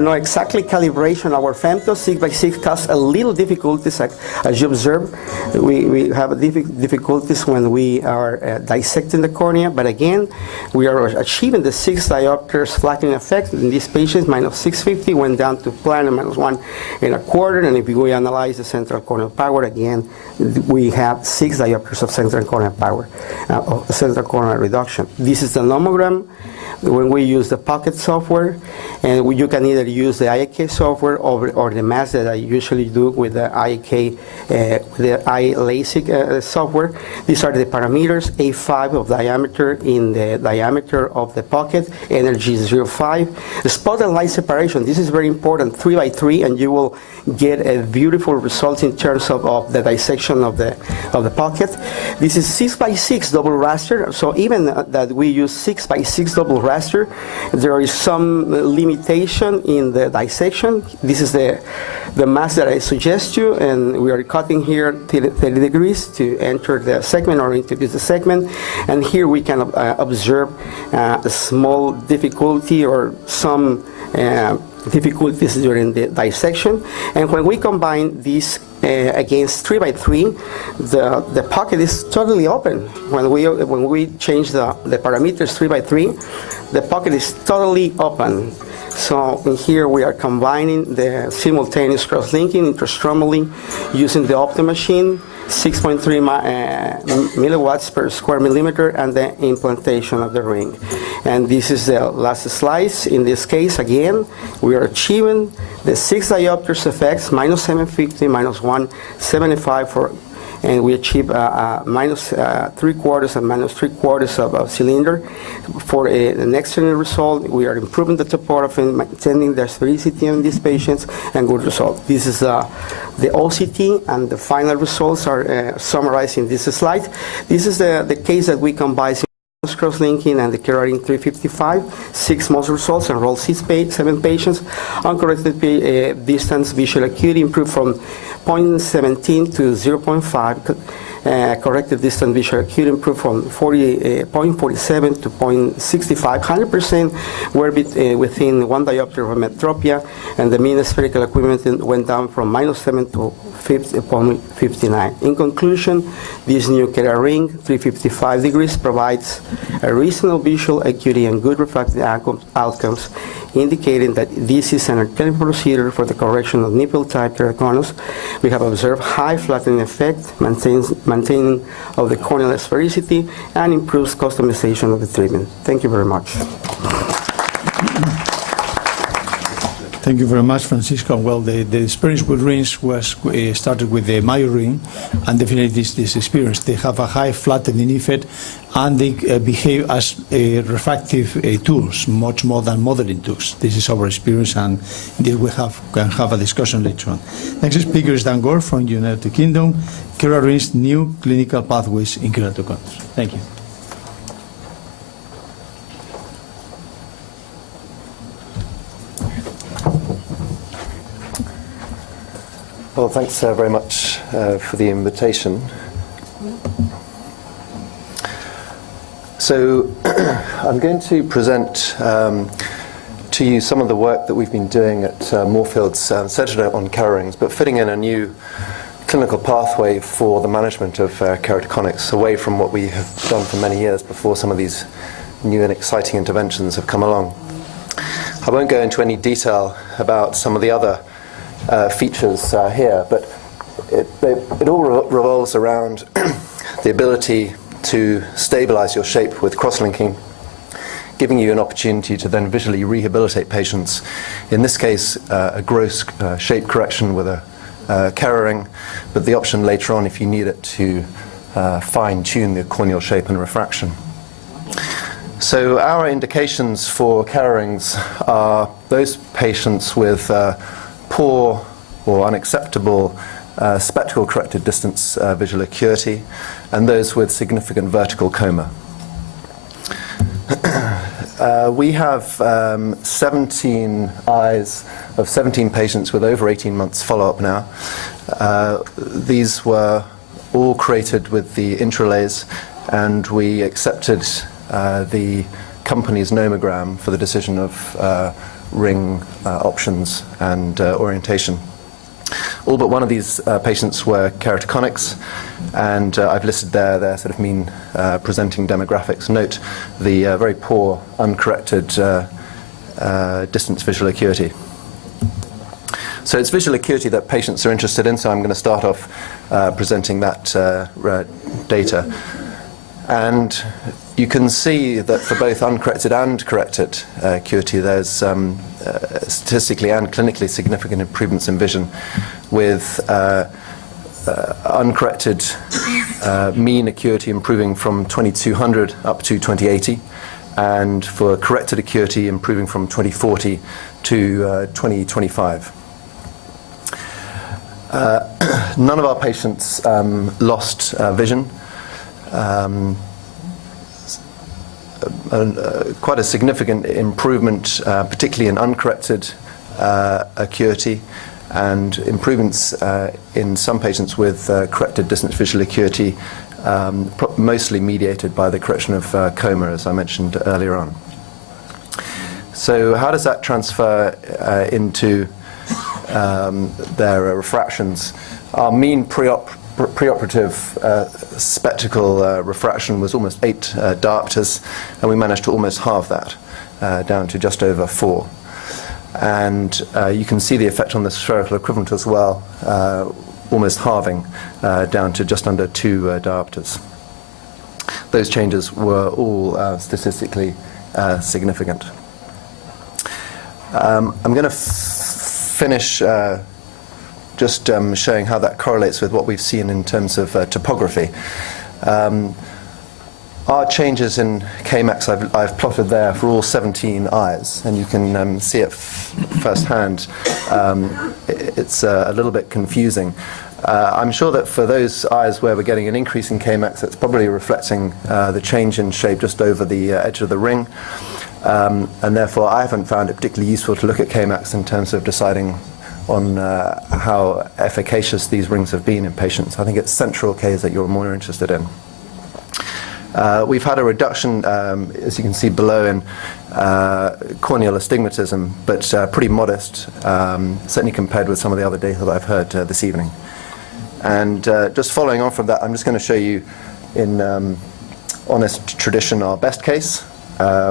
know exactly calibration of our femto. 6x6 causes a little difficulties, as you observe. We have difficulties when we are dissecting the cornea, but again, we are achieving the 6 diopters flattening effect. In these patients, -650 went down to plan +1¼ and if we analyze the central corneal power, again, we have 6 diopters of central corneal power, central corneal reduction. This is the nomogram. When we use the Pocket software, and you can either use the IAK software or the mask that I usually do with the IAK, the iLASIK software. These are the parameters: A5 of diameter in the diameter of the Pocket, energy 0.5. The spot and light separation, this is very important, 3x3, and you will get a beautiful result in terms of the dissection of the Pocket. This is 6x6 double raster, so even that we use 6x6 double raster, there is some limitation in the dissection. This is the mask that I suggest you, and we are cutting here 30 degrees to enter the segment or introduce the segment, and here we can observe a small difficulty or some difficulties during the dissection. And when we combine these against 3x3, the Pocket is totally open. When we change the parameters 3x3, the Pocket is totally open. So here we are combining the simultaneous cross-linking intrastromally using the optomachine, 6.3 milliwatts per square millimeter, and the implantation of the ring. And this is the last slice. In this case, again, we are achieving the 6 diopters effects, -750, -175 for, and we achieve -3/4 and -3/4 of cylinder. For an excellent result, we are improving the topography, maintaining the sphericity in these patients, and good result. This is the OCT, and the final results are summarized in this slide. This is the case that we combine cross-linking and the Kero 355, 6 most results, enrolled 7 patients. Uncorrected distance visual acuity improved from 0.17 to 0.5. Corrected distance visual acuity improved from 0.47 to 0.65. 100% were within 1 diopter of metropia, and the mean spherical equivalent went down from -7 to 0.59. In conclusion, this new Kero ring 355 degrees provides a reasonable visual acuity and good refractive outcomes indicating that this is an alternative procedure for the correction of nipple-type keratoconus. We have observed high flattening effect, maintaining of the corneal sphericity, and improves customization of the treatment. Thank you very much. Thank you very much, Francisco. Well, the experience with rings was started with the Mayo ring, and definitely this experience. They have a high flattening effect, and they behave as refractive tools, much more than modeling tools. This is our experience, and indeed we can have a discussion later on. Next speaker is Dan Gore from United Kingdom, Kera Rings New Clinical Pathways in Keratoconus. Thank you. Well, thanks very much for the invitation. So I'm going to present to you some of the work that we've been doing at Moorfields, centered on Kera rings, but fitting in a new clinical pathway for the management of keratoconus, away from what we have done for many years before some of these new and exciting interventions have come along. I won't go into any detail about some of the other features here, but it all revolves around the ability to stabilize your shape with cross-linking, giving you an opportunity to then visually rehabilitate patients. In this case, a gross shape correction with a Kera ring, but the option later on, if you need it, to fine-tune the corneal shape and refraction. So our indications for Kera rings are those patients with poor or unacceptable spectacle-corrected distance visual acuity, and those with significant vertical coma. We have 17 eyes of 17 patients with over 18 months follow-up now. These were all created with the intralays, and we accepted the company's nomogram for the decision of ring options and orientation. All but one of these patients were keratoconics, and I've listed their sort of mean presenting demographics. Note the very poor, uncorrected distance visual acuity. So it's visual acuity that patients are interested in, so I'm going to start off presenting that data. And you can see that for both uncorrected and corrected acuity, there's statistically and clinically significant improvements in vision, with uncorrected mean acuity improving from 2200 up to 2080, and for corrected acuity improving from 2040 to 2025. None of our patients lost vision. Quite a significant improvement, particularly in uncorrected acuity, and improvements in some patients with corrected distance visual acuity, mostly mediated by the correction of coma, as I mentioned earlier on. So how does that transfer into their refractions? Our mean preoperative spectacle refraction was almost 8 diopters, and we managed to almost halve that down to just over 4. And you can see the effect on the spherical equivalent as well, almost halving down to just under 2 diopters. Those changes were all statistically significant. I'm going to finish just showing how that correlates with what we've seen in terms of topography. Our changes in Kmax I've plotted there for all 17 eyes, and you can see it firsthand. It's a little bit confusing. I'm sure that for those eyes where we're getting an increase in Kmax, it's probably reflecting the change in shape just over the edge of the ring. And therefore, I haven't found it particularly useful to look at Kmax in terms of deciding on how efficacious these rings have been in patients. I think it's central Ks that you're more interested in. We've had a reduction, as you can see below, in corneal astigmatism, but pretty modest, certainly compared with some of the other data that I've heard this evening. And just following on from that, I'm just going to show you in honest tradition our best case,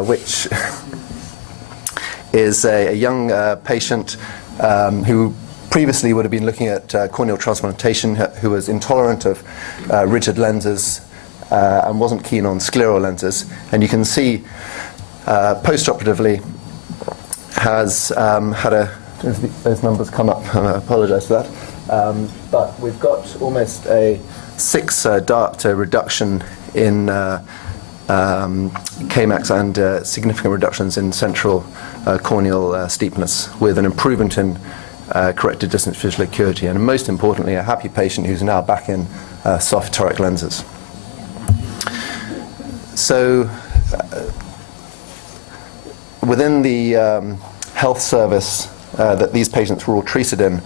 which is a young patient who previously would have been looking at corneal transplantation, who was intolerant of rigid lenses and wasn't keen on scleral lenses. And you can see post-operatively has had a, those numbers come up, I apologize for that, but we've got almost a 6 diopter reduction in Kmax and significant reductions in central corneal steepness, with an improvement in corrected distance visual acuity, and most importantly, a happy patient who's now back in soft toric lenses. So within the health service that these patients were all treated in,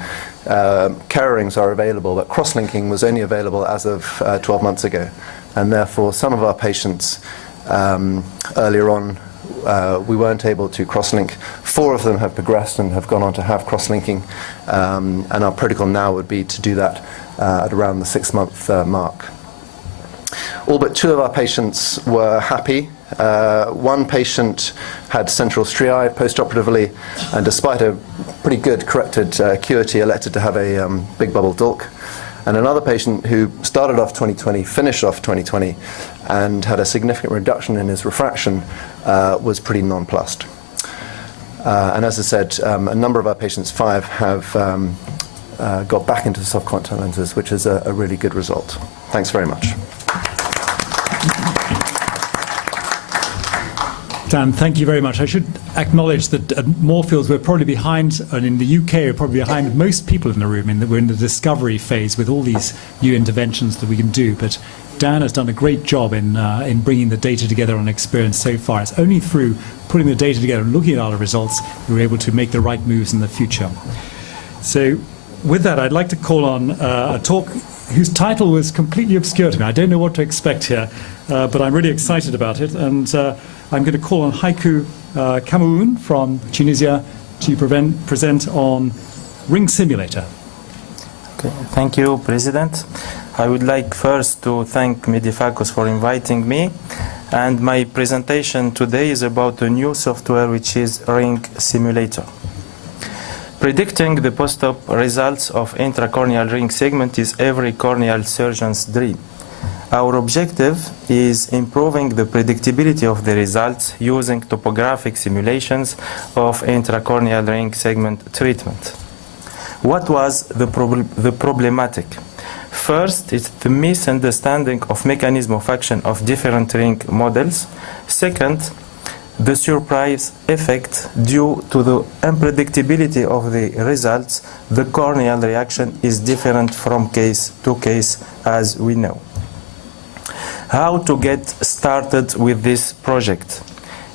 Kerr rings are available, but cross-linking was only available as of 12 months ago, and therefore some of our patients earlier on we weren't able to cross-link. 4 of them have progressed and have gone on to have cross-linking, and our protocol now would be to do that at around the 6-month mark. All but 2 of our patients were happy. 1 patient had central striae post-operatively, and despite a pretty good corrected acuity, elected to have a big bubble dulk. And another patient who started off 20/20, finished off 20/20, and had a significant reduction in his refraction, was pretty nonplussed. And as I said, a number of our patients, 5, have got back into soft contact lenses, which is a really good result. Thanks very much. Dan, thank you very much. I should acknowledge that at Moorfields we're probably behind, and in the UK we're probably behind most people in the room, in that we're in the discovery phase with all these new interventions that we can do. But Dan has done a great job in bringing the data together on experience so far. It's only through putting the data together and looking at our results we were able to make the right moves in the future. So with that, I'd like to call on a talk whose title was completely obscure to me. I don't know what to expect here, but I'm really excited about it. And I'm going to call on Haiku Cameroon from Tunisia to present on Ring Simulator. Okay. Thank you, President. I would like first to thank Mediphacos for inviting me. And my presentation today is about a new software which is Ring Simulator. Predicting the post-op results of intracorneal ring segment is every corneal surgeon's dream. Our objective is improving the predictability of the results using topographic simulations of intracorneal ring segment treatment. What was the problematic? First, it's the misunderstanding of mechanism of action of different ring models. Second, the surprise effect due to the unpredictability of the results. The corneal reaction is different from case to case, as we know. How to get started with this project?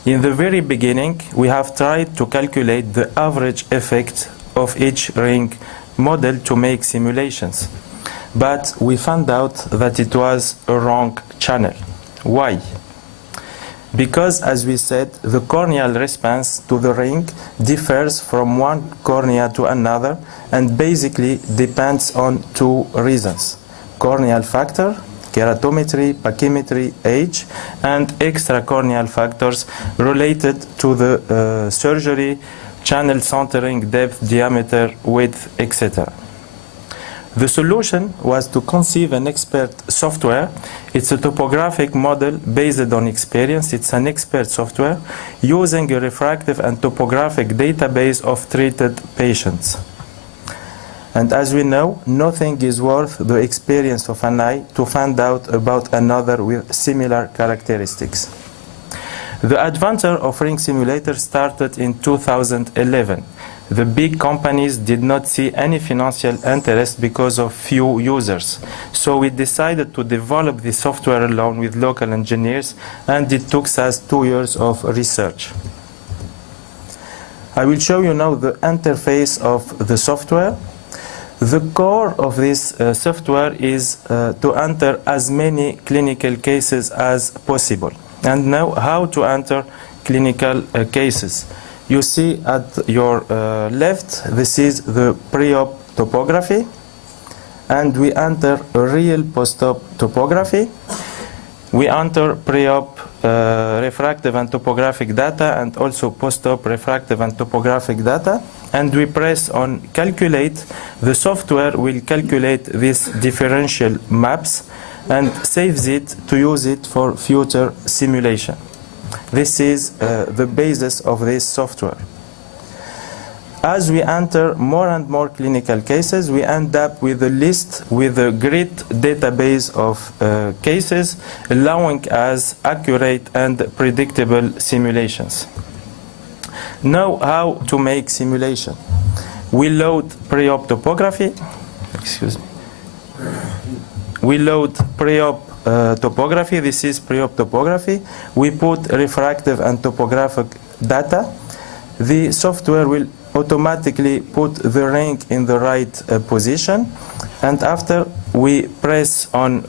In the very beginning, we have tried to calculate the average effect of each ring model to make simulations. But we found out that it was a wrong channel. Why? Because, as we said, the corneal response to the ring differs from one cornea to another and basically depends on 2 reasons: corneal factor, keratometry, pachymetry, age, and extracorneal factors related to the surgery, channel centering, depth, diameter, width, etc. The solution was to conceive an expert software. It's a topographic model based on experience. It's an expert software using a refractive and topographic database of treated patients. And as we know, nothing is worth the experience of an eye to find out about another with similar characteristics. The adventure of Ring Simulator started in 2011. The big companies did not see any financial interest because of few users. So we decided to develop the software alone with local engineers, and it took us 2 years of research. I will show you now the interface of the software. The core of this software is to enter as many clinical cases as possible. And now how to enter clinical cases. You see at your left, this is the pre-op topography, and we enter a real post-op topography. we enter pre-op refractive and topographic data and also post-op refractive and topographic data, and we press on calculate. The software will calculate these differential maps and saves it to use it for future simulation. This is the basis of this software. As we enter more and more clinical cases, we end up with a list with a great database of cases, allowing us accurate and predictable simulations. Now, how to make simulation? We load pre-op topography. Excuse me. We load pre-op topography. This is pre-op topography. We put refractive and topographic data. The software will automatically put the ring in the right position, and after we press on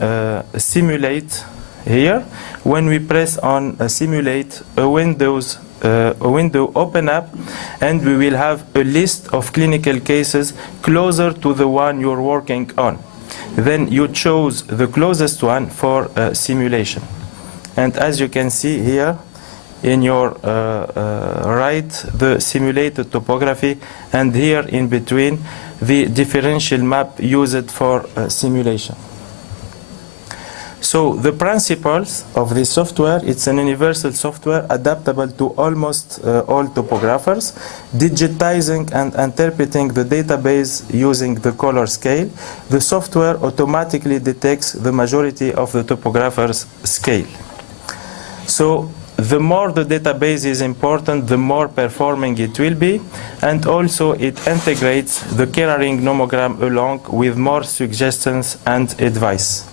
simulate here. When we press on simulate, a window open up, and we will have a list of clinical cases closer to the one you're working on. Then you choose the closest one for simulation. And as you can see here, in your right, the simulated topography, and here in between, the differential map used for simulation. So the principles of this software, it's an universal software adaptable to almost all topographers, digitizing and interpreting the database using the color scale. The software automatically detects the majority of the topographer's scale. So the more the database is important, the more performing it will be, and also it integrates the Keratoconus nomogram along with more suggestions and advice.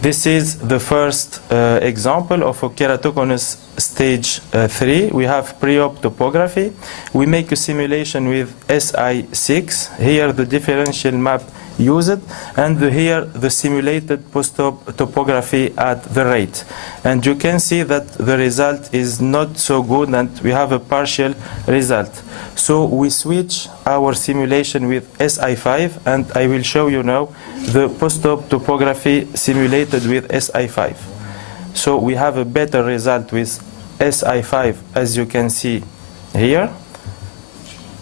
This is the first example of a Keratoconus stage 3. We have pre-op topography. We make a simulation with SI6. Here the differential map used, and here the simulated post-op topography at the rate. And you can see that the result is not so good, and we have a partial result. So we switch our simulation with SI5, and I will show you now the post-op topography simulated with SI5. So we have a better result with SI5, as you can see here,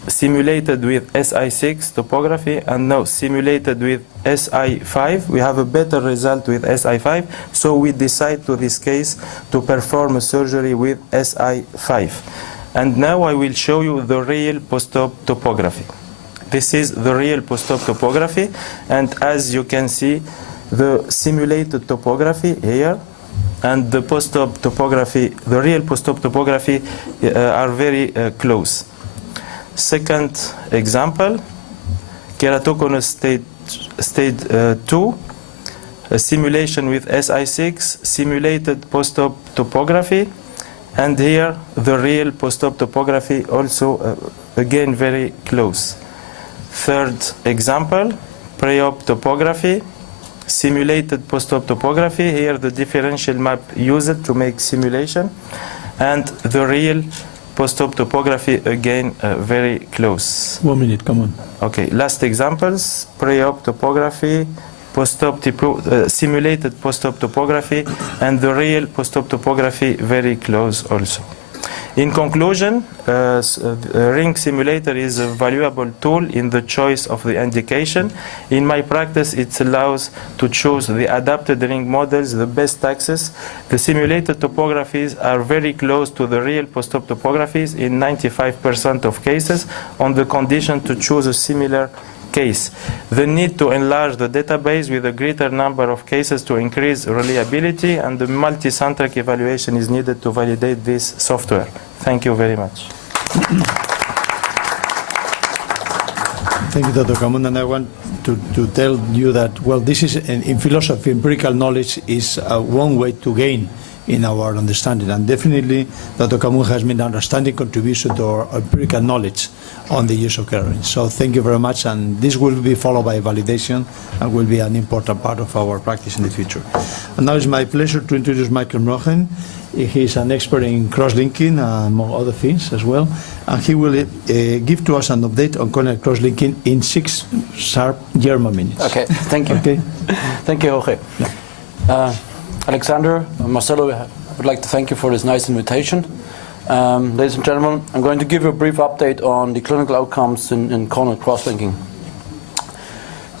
simulated with SI6 topography, and now simulated with SI5. We have a better result with SI5, so we decide to this case to perform a surgery with SI5. And now I will show you the real post-op topography. This is the real post-op topography, and as you can see, the simulated topography here and the post-op topography, the real post-op topography are very close. Second example, Keratoconus stage 2, a simulation with SI6, simulated post-op topography, and here the real post-op topography also again very close. Third example, pre-op topography, simulated post-op topography, here the differential map used to make simulation, and the real post-op topography again very close. 1 minute, come on. Okay, last examples, pre-op topography, post-op simulated post-op topography, and the real post-op topography very close also. In conclusion, ring simulator is a valuable tool in the choice of the indication. In my practice, it allows to choose the adapted ring models, the best access. The simulated topographies are very close to the real post-op topographies in 95% of cases, on the condition to choose a similar case. The need to enlarge the database with a greater number of cases to increase reliability, and the multi-centric evaluation is needed to validate this software. Thank you very much. Thank you, Dr. Camon, and I want to tell you that, well, this is, in philosophy, empirical knowledge is one way to gain in our understanding, and definitely Dr. Camon has made an understanding contribution to our empirical knowledge on the use of Keratoconus. So thank you very much, and this will be followed by validation and will be an important part of our practice in the future. And now it's my pleasure to introduce Michael Mrogen. He's an expert in cross-linking, among other things as well, and he will give to us an update on corneal cross-linking in 6 sharp German minutes. Okay, thank you. Okay. Thank you, Jorge. Alexander, Marcelo, I would like to thank you for this nice invitation. Ladies and gentlemen, I'm going to give you a brief update on the clinical outcomes in corneal cross-linking.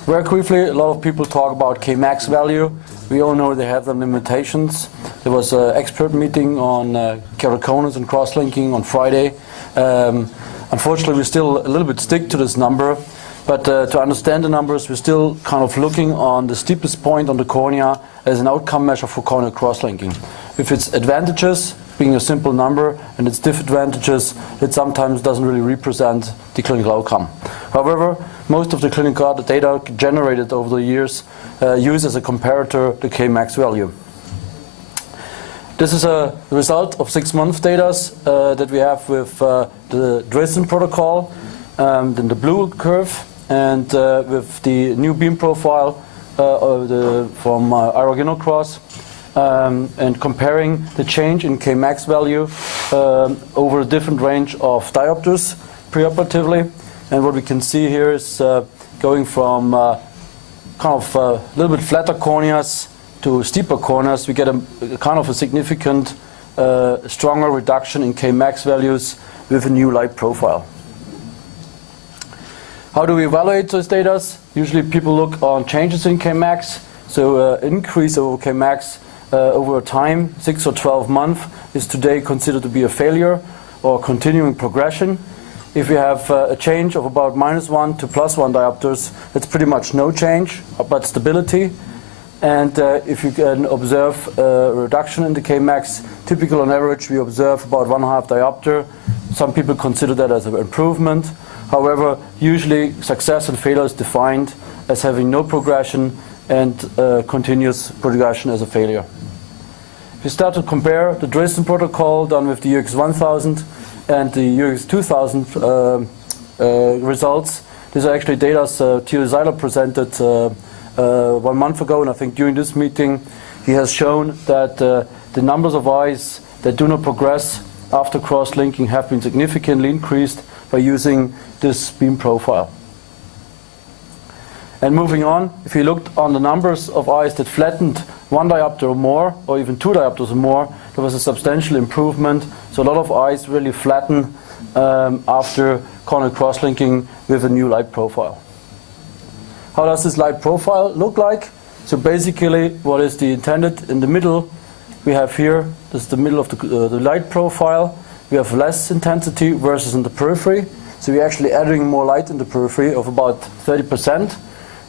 Very briefly, a lot of people talk about Kmax value. We all know they have their limitations. There was an expert meeting on keratoconus and cross-linking on Friday. Unfortunately, we still a little bit stick to this number. But to understand the numbers, we're still kind of looking on the steepest point on the cornea as an outcome measure for corneal cross-linking. If it's advantages, being a simple number, and its disadvantages, it sometimes doesn't really represent the clinical outcome. However, most of the clinical data generated over the years use as a comparator the Kmax value. This is a result of 6-month data that we have with the Dresden protocol, then the blue curve, and with the new beam profile from Aragonal Cross, and comparing the change in Kmax value over a different range of diopters preoperatively. And what we can see here is going from kind of a little bit flatter corneas to steeper corneas, we get a kind of a significant stronger reduction in Kmax values with a new light profile. How do we evaluate those data? Usually people look on changes in Kmax. So increase over Kmax over time, 6 or 12 months, is today considered to be a failure or continuing progression. If you have a change of about -1 to +1 diopters, that's pretty much no change, but stability. And if you can observe a reduction in the Kmax, typical on average, we observe about 1.5 diopter. Some people consider that as an improvement. However, usually success and failure is defined as having no progression and continuous progression as a failure. If you start to compare the Dresden protocol done with the UX1000 and the UX2000 results, these are actually data Theo Seiler presented 1 month ago, and I think during this meeting he has shown that the numbers of eyes that do not progress after cross-linking have been significantly increased by using this beam profile. And moving on, if you looked on the numbers of eyes that flattened 1 diopter or more, or even 2 diopters or more, there was a substantial improvement. So a lot of eyes really flatten after corneal cross-linking with a new light profile. How does this light profile look like? So basically, what is the intended in the middle? We have here, this is the middle of the light profile. We have less intensity versus in the periphery. So we're actually adding more light in the periphery of about 30%,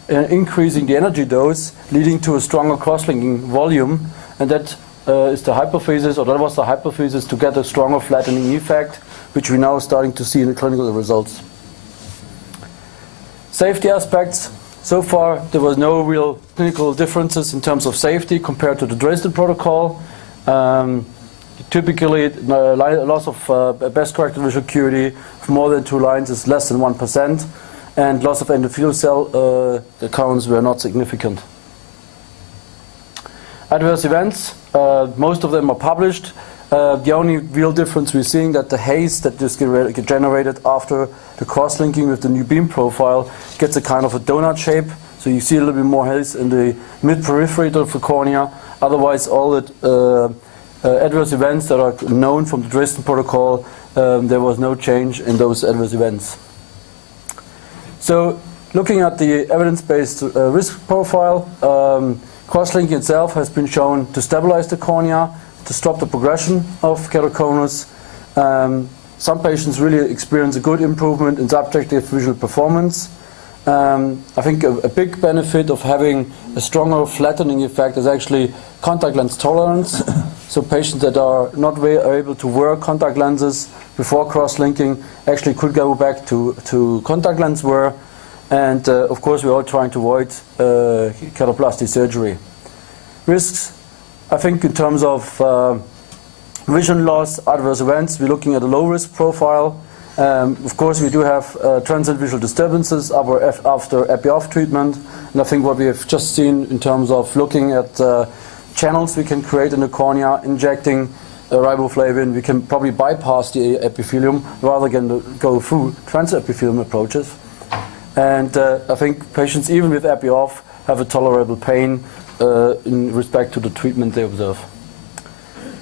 increasing the energy dose, leading to a stronger cross-linking volume. And that is the hypothesis, or that was the hypothesis, to get a stronger flattening effect, which we're now starting to see in the clinical results. Safety aspects. So far, there was no real clinical differences in terms of safety compared to the Dresden protocol. Typically, loss of best corrected visual acuity for more than 2 lines is less than 1%, and loss of endothelial cell counts were not significant. Adverse events, most of them are published. The only real difference we're seeing that the haze that is generated after the cross-linking with the new beam profile gets a kind of a donut shape. So you see a little bit more haze in the mid-periphery of the cornea. Otherwise, all the adverse events that are known from the Dresden protocol, there was no change in those adverse events. So looking at the evidence-based risk profile, cross-linking itself has been shown to stabilize the cornea, to stop the progression of keratoconus. Some patients really experience a good improvement in subjective visual performance. I think a big benefit of having a stronger flattening effect is actually contact lens tolerance. So patients that are not able to wear contact lenses before cross-linking actually could go back to contact lens wear. And of course, we're all trying to avoid keratoplasty surgery. Risks, I think in terms of vision loss, adverse events, we're looking at a low-risk profile. Of course, we do have transient visual disturbances after epi-off treatment. And I think what we have just seen in terms of looking at channels we can create in the cornea, injecting riboflavin, we can probably bypass the epithelium rather than go through transepithelium approaches. And I think patients, even with epi-off, have a tolerable pain in respect to the treatment they observe.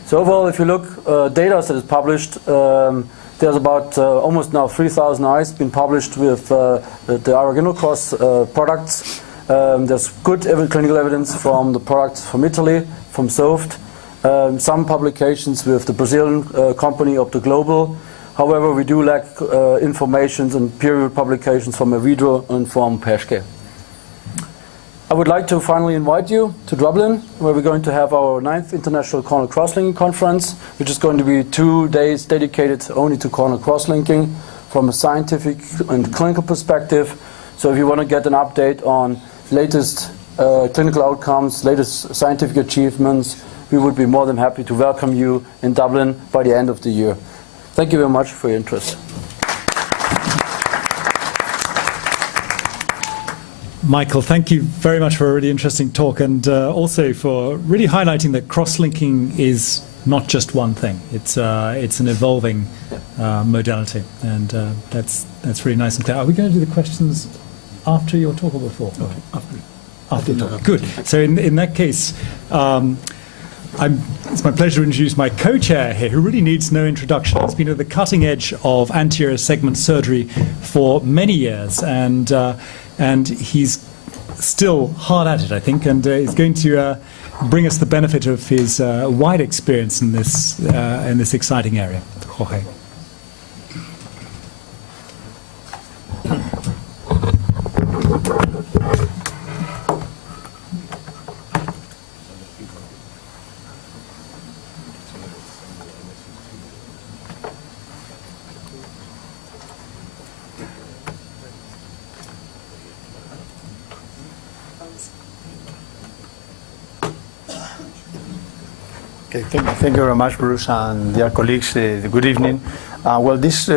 So overall, if you look data that is published, there's about almost now 3,000 eyes been published with the Aragonocross products. There's good clinical evidence from the products from Italy, from Soft, some publications with the Brazilian company Optoglobal. However, we do lack information and peer-reviewed publications from Avidro and from Peschke. I would like to finally invite you to Dublin, where we're going to have our 9th International Corneal Crosslinking Conference, which is going to be 2 days dedicated only to corneal crosslinking from a scientific and clinical perspective. So if you want to get an update on latest clinical outcomes, latest scientific achievements, we would be more than happy to welcome you in Dublin by the end of the year. Thank you very much for your interest. Michael, thank you very much for a really interesting talk, and also for really highlighting that cross-linking is not just one thing. It's an evolving modality, and that's really nice and clear. Are we going to do the questions after your talk or before? After your talk. Good. So in that case, it's my pleasure to introduce my co-chair here, who really needs no introduction. He's been at the cutting edge of anterior segment surgery for many years, and he's still hard at it, I think, and is going to bring us the benefit of his wide experience in this exciting area. Jorge. Okay, thank you very much, Bruce, and dear colleagues. Good evening. Well, this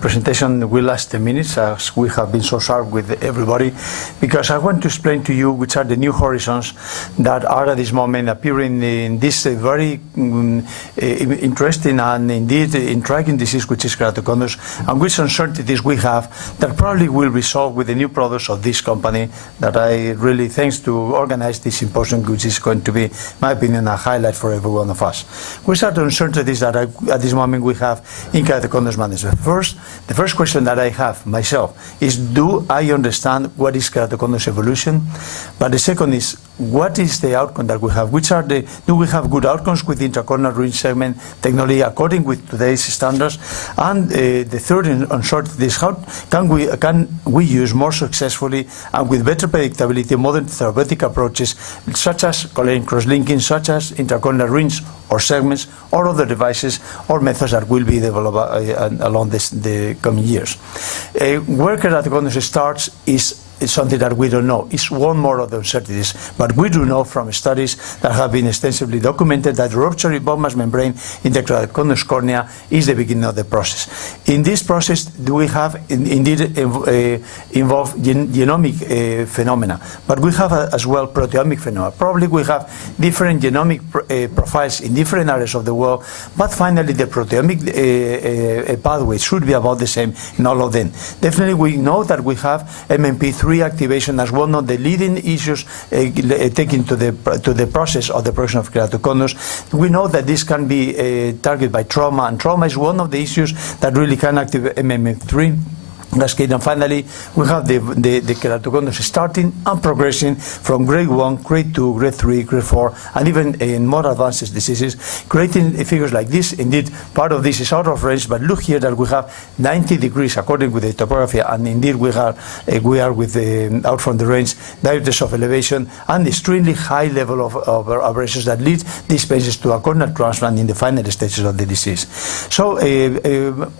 presentation will last 10 minutes, as we have been so sharp with everybody, because I want to explain to you which are the new horizons that are at this moment appearing in this very interesting and indeed intriguing disease, which is keratoconus, and which uncertainties we have that probably will be solved with the new products of this company that I really thanks to organize this symposium, which is going to be, in my opinion, a highlight for every one of us. Which are the uncertainties that at this moment we have in keratoconus management? First, the first question that I have myself is, do I understand what is keratoconus evolution? But the second is, what is the outcome that we have? Do we have good outcomes with intracorneal ring segment technology according with today's standards? And the third uncertainty is, how can we use more successfully and with better predictability modern therapeutic approaches such as collagen cross-linking, such as intracorneal rings or segments or other devices or methods that will be developed along the coming years. Where keratoconus starts is something that we don't know. It's one more of the uncertainties. But we do know from studies that have been extensively documented that rupture in bone mass membrane in the keratoconus cornea is the beginning of the process. In this process, do we have indeed involved genomic phenomena, but we have as well proteomic phenomena. Probably we have different genomic profiles in different areas of the world, but finally the proteomic pathway should be about the same in all of them. Definitely we know that we have MMP3 activation as one of the leading issues taken to the process of the production of keratoconus. We know that this can be targeted by trauma, and trauma is one of the issues that really can activate MMP3. Cascade. And finally, we have the keratoconus starting and progressing from grade 1, grade 2, grade 3, grade 4, and even in more advanced diseases, creating figures like this. Indeed, part of this is out of range, but look here that we have 90 degrees according with the topography, and indeed we are with out from the range, diameters of elevation, and extremely high level of aberrations that lead these patients to a corneal transplant in the final stages of the disease. So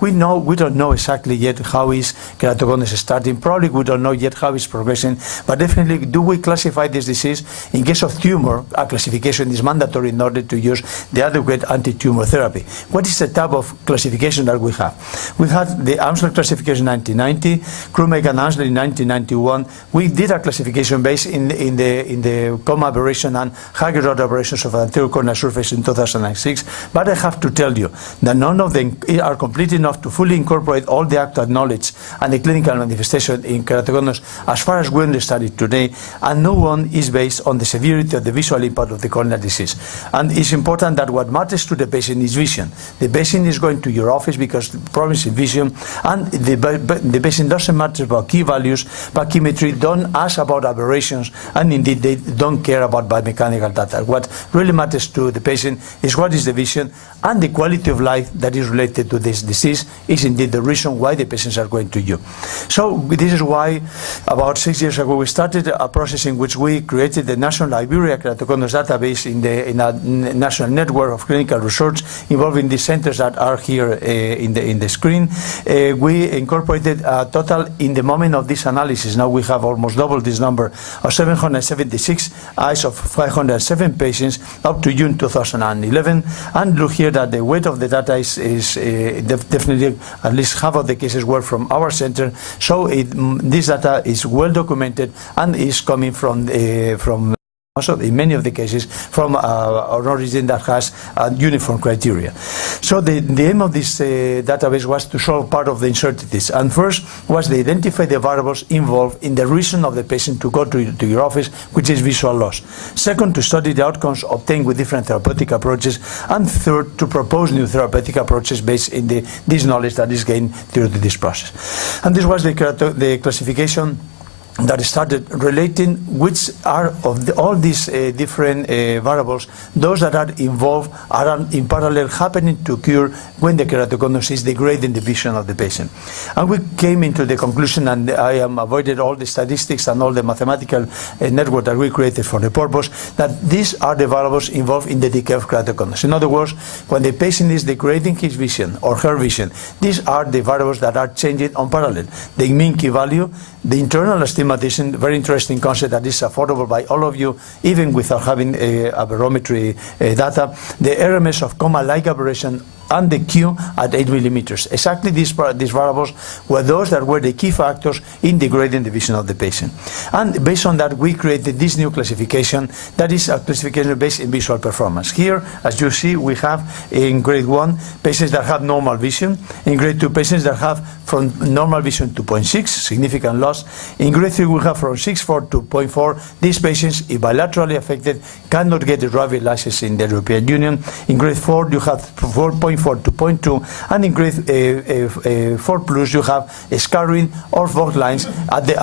we don't know exactly yet how is keratoconus starting. Probably we don't know yet how it's progressing, but definitely do we classify this disease? In case of tumor, a classification is mandatory in order to use the adequate anti-tumor therapy. What is the type of classification that we have? We had the Amsterdam classification in 1990, Krummeck and Ansler in 1991. We did a classification based in the coma aberration and high-grade aberrations of the anterior corneal surface in 2006, but I have to tell you that none of them are complete enough to fully incorporate all the actual knowledge and the clinical manifestation in keratoconus as far as we understand it today, and no one is based on the severity of the visual impact of the corneal disease. And it's important that what matters to the patient is vision. The patient is going to your office because the problem is in vision, and the patient doesn't matter about key values, pachymetry, don't ask about aberrations, and indeed they don't care about biomechanical data. What really matters to the patient is what is the vision, and the quality of life that is related to this disease is indeed the reason why the patients are going to you. So this is why about 6 years ago we started a process in which we created the National Iberia Keratoconus database in a national network of clinical research involving the centers that are here in the screen. We incorporated a total, in the moment of this analysis, now we have almost double this number, of 776 eyes of 507 patients up to June 2011. And look here that the weight of the data is definitely at least half of the cases were from our center. So this data is well documented and is coming from also, in many of the cases, from an origin that has uniform criteria. So the aim of this database was to solve part of the uncertainties. And first was to identify the variables involved in the reason of the patient to go to your office, which is visual loss. Second, to study the outcomes obtained with different therapeutic approaches. And third, to propose new therapeutic approaches based in this knowledge that is gained through this process. And this was the classification that started relating which are of all these different variables, those that are involved are in parallel happening to occur when the keratoconus is degrading the vision of the patient. And we came into the conclusion, and I avoided all the statistics and all the mathematical network that we created for the purpose, that these are the variables involved in the decay of keratoconus. In other words, when the patient is degrading his vision or her vision, these are the variables that are changing on parallel. The mean key value, the internal astigmatism, very interesting concept that is affordable by all of you, even without having aberrometry data, the RMS of coma-like aberration, and the Q at 8 millimeters. Exactly these variables were those that were the key factors in degrading the vision of the patient. And based on that, we created this new classification that is a classification based in visual performance. Here, as you see, we have in grade 1 patients that have normal vision, in grade 2 patients that have from normal vision to 0.6, significant loss. In grade 3, we have from 6.4 to 0.4. These patients, if bilaterally affected, cannot get a driving license in the European Union. In grade 4, you have 4.4 to 0.2, and in grade 4 plus you have scarring or fog lines at the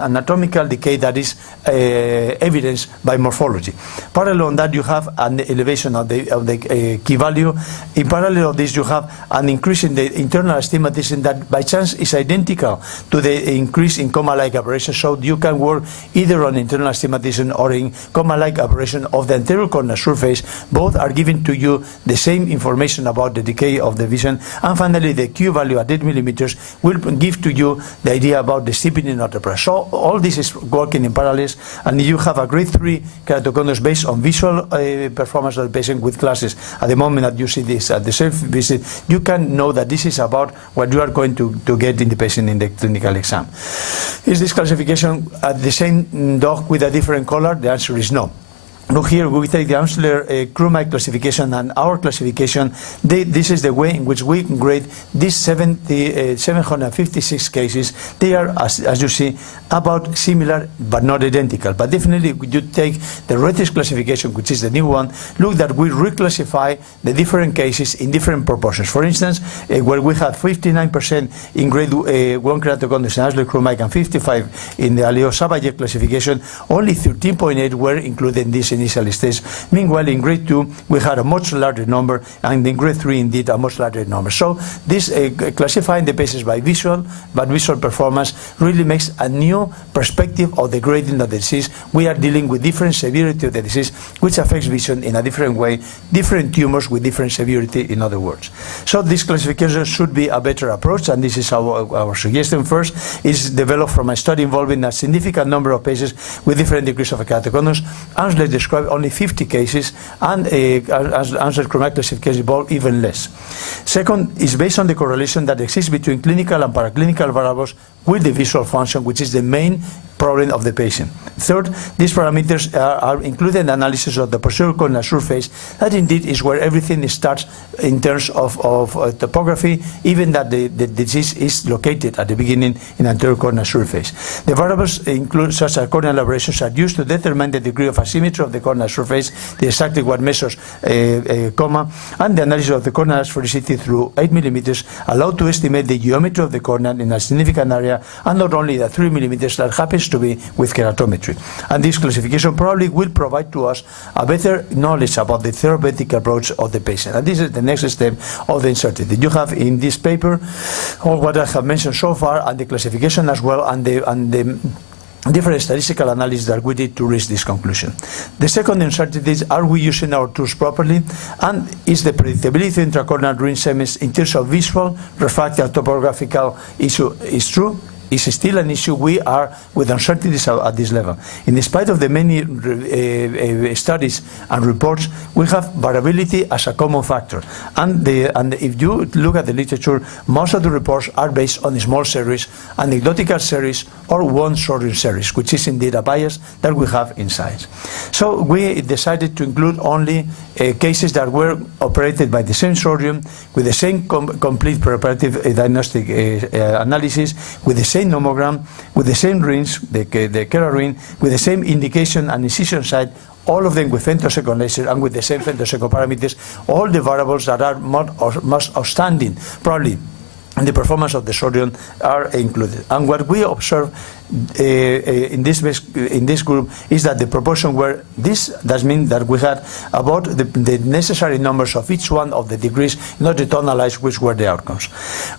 anatomical decay that is evidenced by morphology. Parallel on that, you have an elevation of the key value. In parallel of this, you have an increase in the internal astigmatism that by chance is identical to the increase in coma-like aberration. So you can work either on internal astigmatism or in coma-like aberration of the anterior corneal surface. Both are giving to you the same information about the decay of the vision. And finally, the Q value at 8 millimeters will give to you the idea about the steepening of the pressure. So all this is working in parallel, and you have a grade 3 keratoconus based on visual performance of the patient with glasses. At the moment that you see this at the self-visit, you can know that this is about what you are going to get in the patient in the clinical exam. Is this classification at the same dog with a different color? The answer is no. Look here, we take the Amsterdam Krumai classification and our classification. This is the way in which we grade these 756 cases. They are, as you see, about similar but not identical. But definitely, you take the Retis classification, which is the new one, look that we reclassify the different cases in different proportions. For instance, where we have 59% in grade 1 keratoconus in Amsterdam Krumai and 55 in the Aleo-Sabaye classification, only 13.8 were included in this initial stage. Meanwhile, in grade 2, we had a much larger number, and in grade 3, indeed, a much larger number. So this classifying the patients by visual performance really makes a new perspective of the grading of the disease. We are dealing with different severity of the disease, which affects vision in a different way, different tumors with different severity, in other words. So this classification should be a better approach, and this is our suggestion. First is developed from a study involving a significant number of patients with different degrees of keratoconus. Ansler described only 50 cases, and Ansler Krumai classification involved even less. Second is based on the correlation that exists between clinical and paraclinical variables with the visual function, which is the main problem of the patient. Third, these parameters are included analysis of the posterior corneal surface. That indeed is where everything starts in terms of topography, even that the disease is located at the beginning in anterior corneal surface. The variables include such as corneal aberrations are used to determine the degree of asymmetry of the corneal surface, exactly what measures comma, and the analysis of the corneal sphericity through 8 millimeters allow to estimate the geometry of the cornea in a significant area, and not only the 3 millimeters that happens to be with keratometry. And this classification probably will provide to us a better knowledge about the therapeutic approach of the patient. And this is the next step of the uncertainty. You have in this paper all what I have mentioned so far, and the classification as well, and the different statistical analysis that we did to reach this conclusion. The second uncertainty is, are we using our tools properly, and is the predictability of intracorneal ring segments in terms of visual, refractive, topographical issue is true? Is still an issue. We are with uncertainties at this level. In spite of the many studies and reports, we have variability as a common factor. And if you look at the literature, most of the reports are based on small series, anecdotal series, or one sodium series, which is indeed a bias that we have in science. So we decided to include only cases that were operated by the same surgeon, with the same complete preparative diagnostic analysis, with the same nomogram, with the same rings, the Kera ring, with the same indication and incision site, all of them with femtosecond laser and with the same femtosecond parameters, all the variables that are most outstanding, probably, and the performance of the surgeon are included. And what we observe in this group is that the proportion were this, that means that we had about the necessary numbers of each one of the degrees in order to analyze which were the outcomes.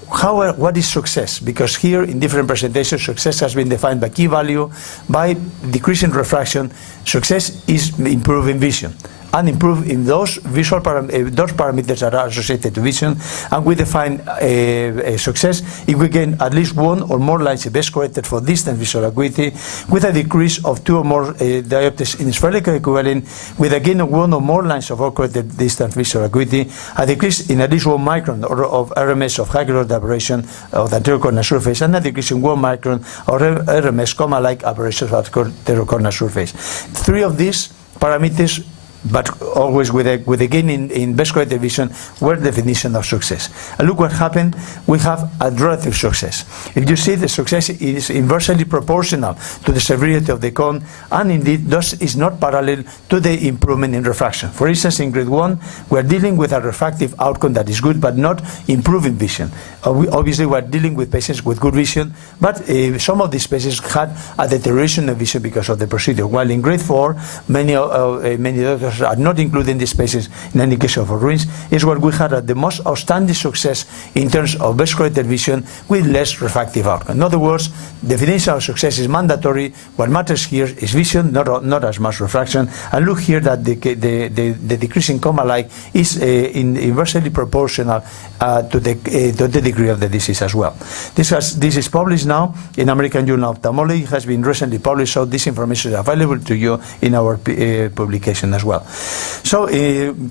However, what is success? Because here in different presentations, success has been defined by key value, by decreasing refraction. Success is improving vision, and improve in those visual those parameters that are associated to vision, and we define a success if we gain at least one or more lines best corrected for distance visual acuity, with a decrease of 2 or more diopters in spherical equivalent, with a gain of 1 or more lines of corrected distance visual acuity, a decrease in at least 1 micron of RMS of high-grade aberration of the anterior corneal surface, and a decrease in 1 micron of RMS comma-like aberrations of the anterior corneal surface. 3 of these parameters, but always with a gain in best corrected vision, were the definition of success. And look what happened. We have a relative success. If you see, the success is inversely proportional to the severity of the cone, and indeed thus is not parallel to the improvement in refraction. For instance, in grade 1, we are dealing with a refractive outcome that is good, but not improving vision. Obviously, we are dealing with patients with good vision, but some of these patients had a deterioration of vision because of the procedure. While in grade 4, many doctors are not including these patients in any case of rings, is where we had the most outstanding success in terms of best corrected vision with less refractive outcome. In other words, definition of success is mandatory. What matters here is vision, not as much refraction. And look here that the decrease in comma-like is inversely proportional to the degree of the disease as well. This is published now in American Journal of Ophthalmology. It has been recently published, so this information is available to you in our publication as well. So,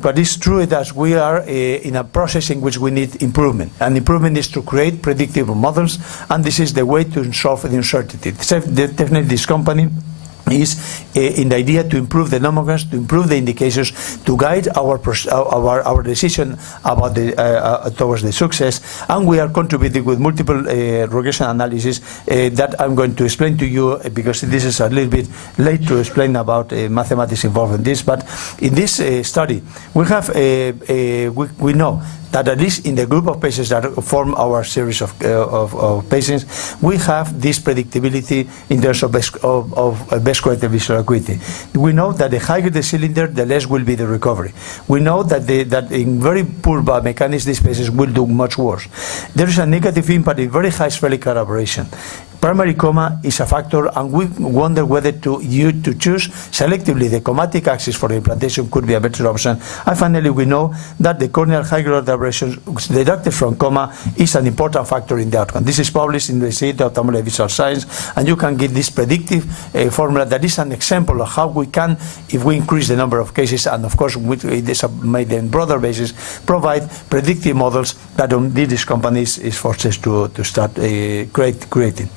but it's true that we are in a process in which we need improvement, and improvement is to create predictable models, and this is the way to solve the uncertainty. Definitely this company is in the idea to improve the nomograms, to improve the indications, to guide our decision about towards the success, and we are contributing with multiple regression analysis that I'm going to explain to you, because this is a little bit late to explain about mathematics involved in this. But in this study, we have we know that at least in the group of patients that form our series of patients, we have this predictability in terms of best corrected visual acuity. We know that the higher the cylinder, the less will be the recovery. We know that in very poor biomechanics, these patients will do much worse. There is a negative impact in very high spherical aberration. Primary coma is a factor, and we wonder whether to choose selectively the comatic axis for the implantation could be a better option. And finally, we know that the corneal high-grade aberrations deducted from coma is an important factor in the outcome. This is published in the Society of Ophthalmology Visual Science, and you can get this predictive formula that is an example of how we can, if we increase the number of cases, and of course, this made on broader basis, provide predictive models that these companies is forced to start creating.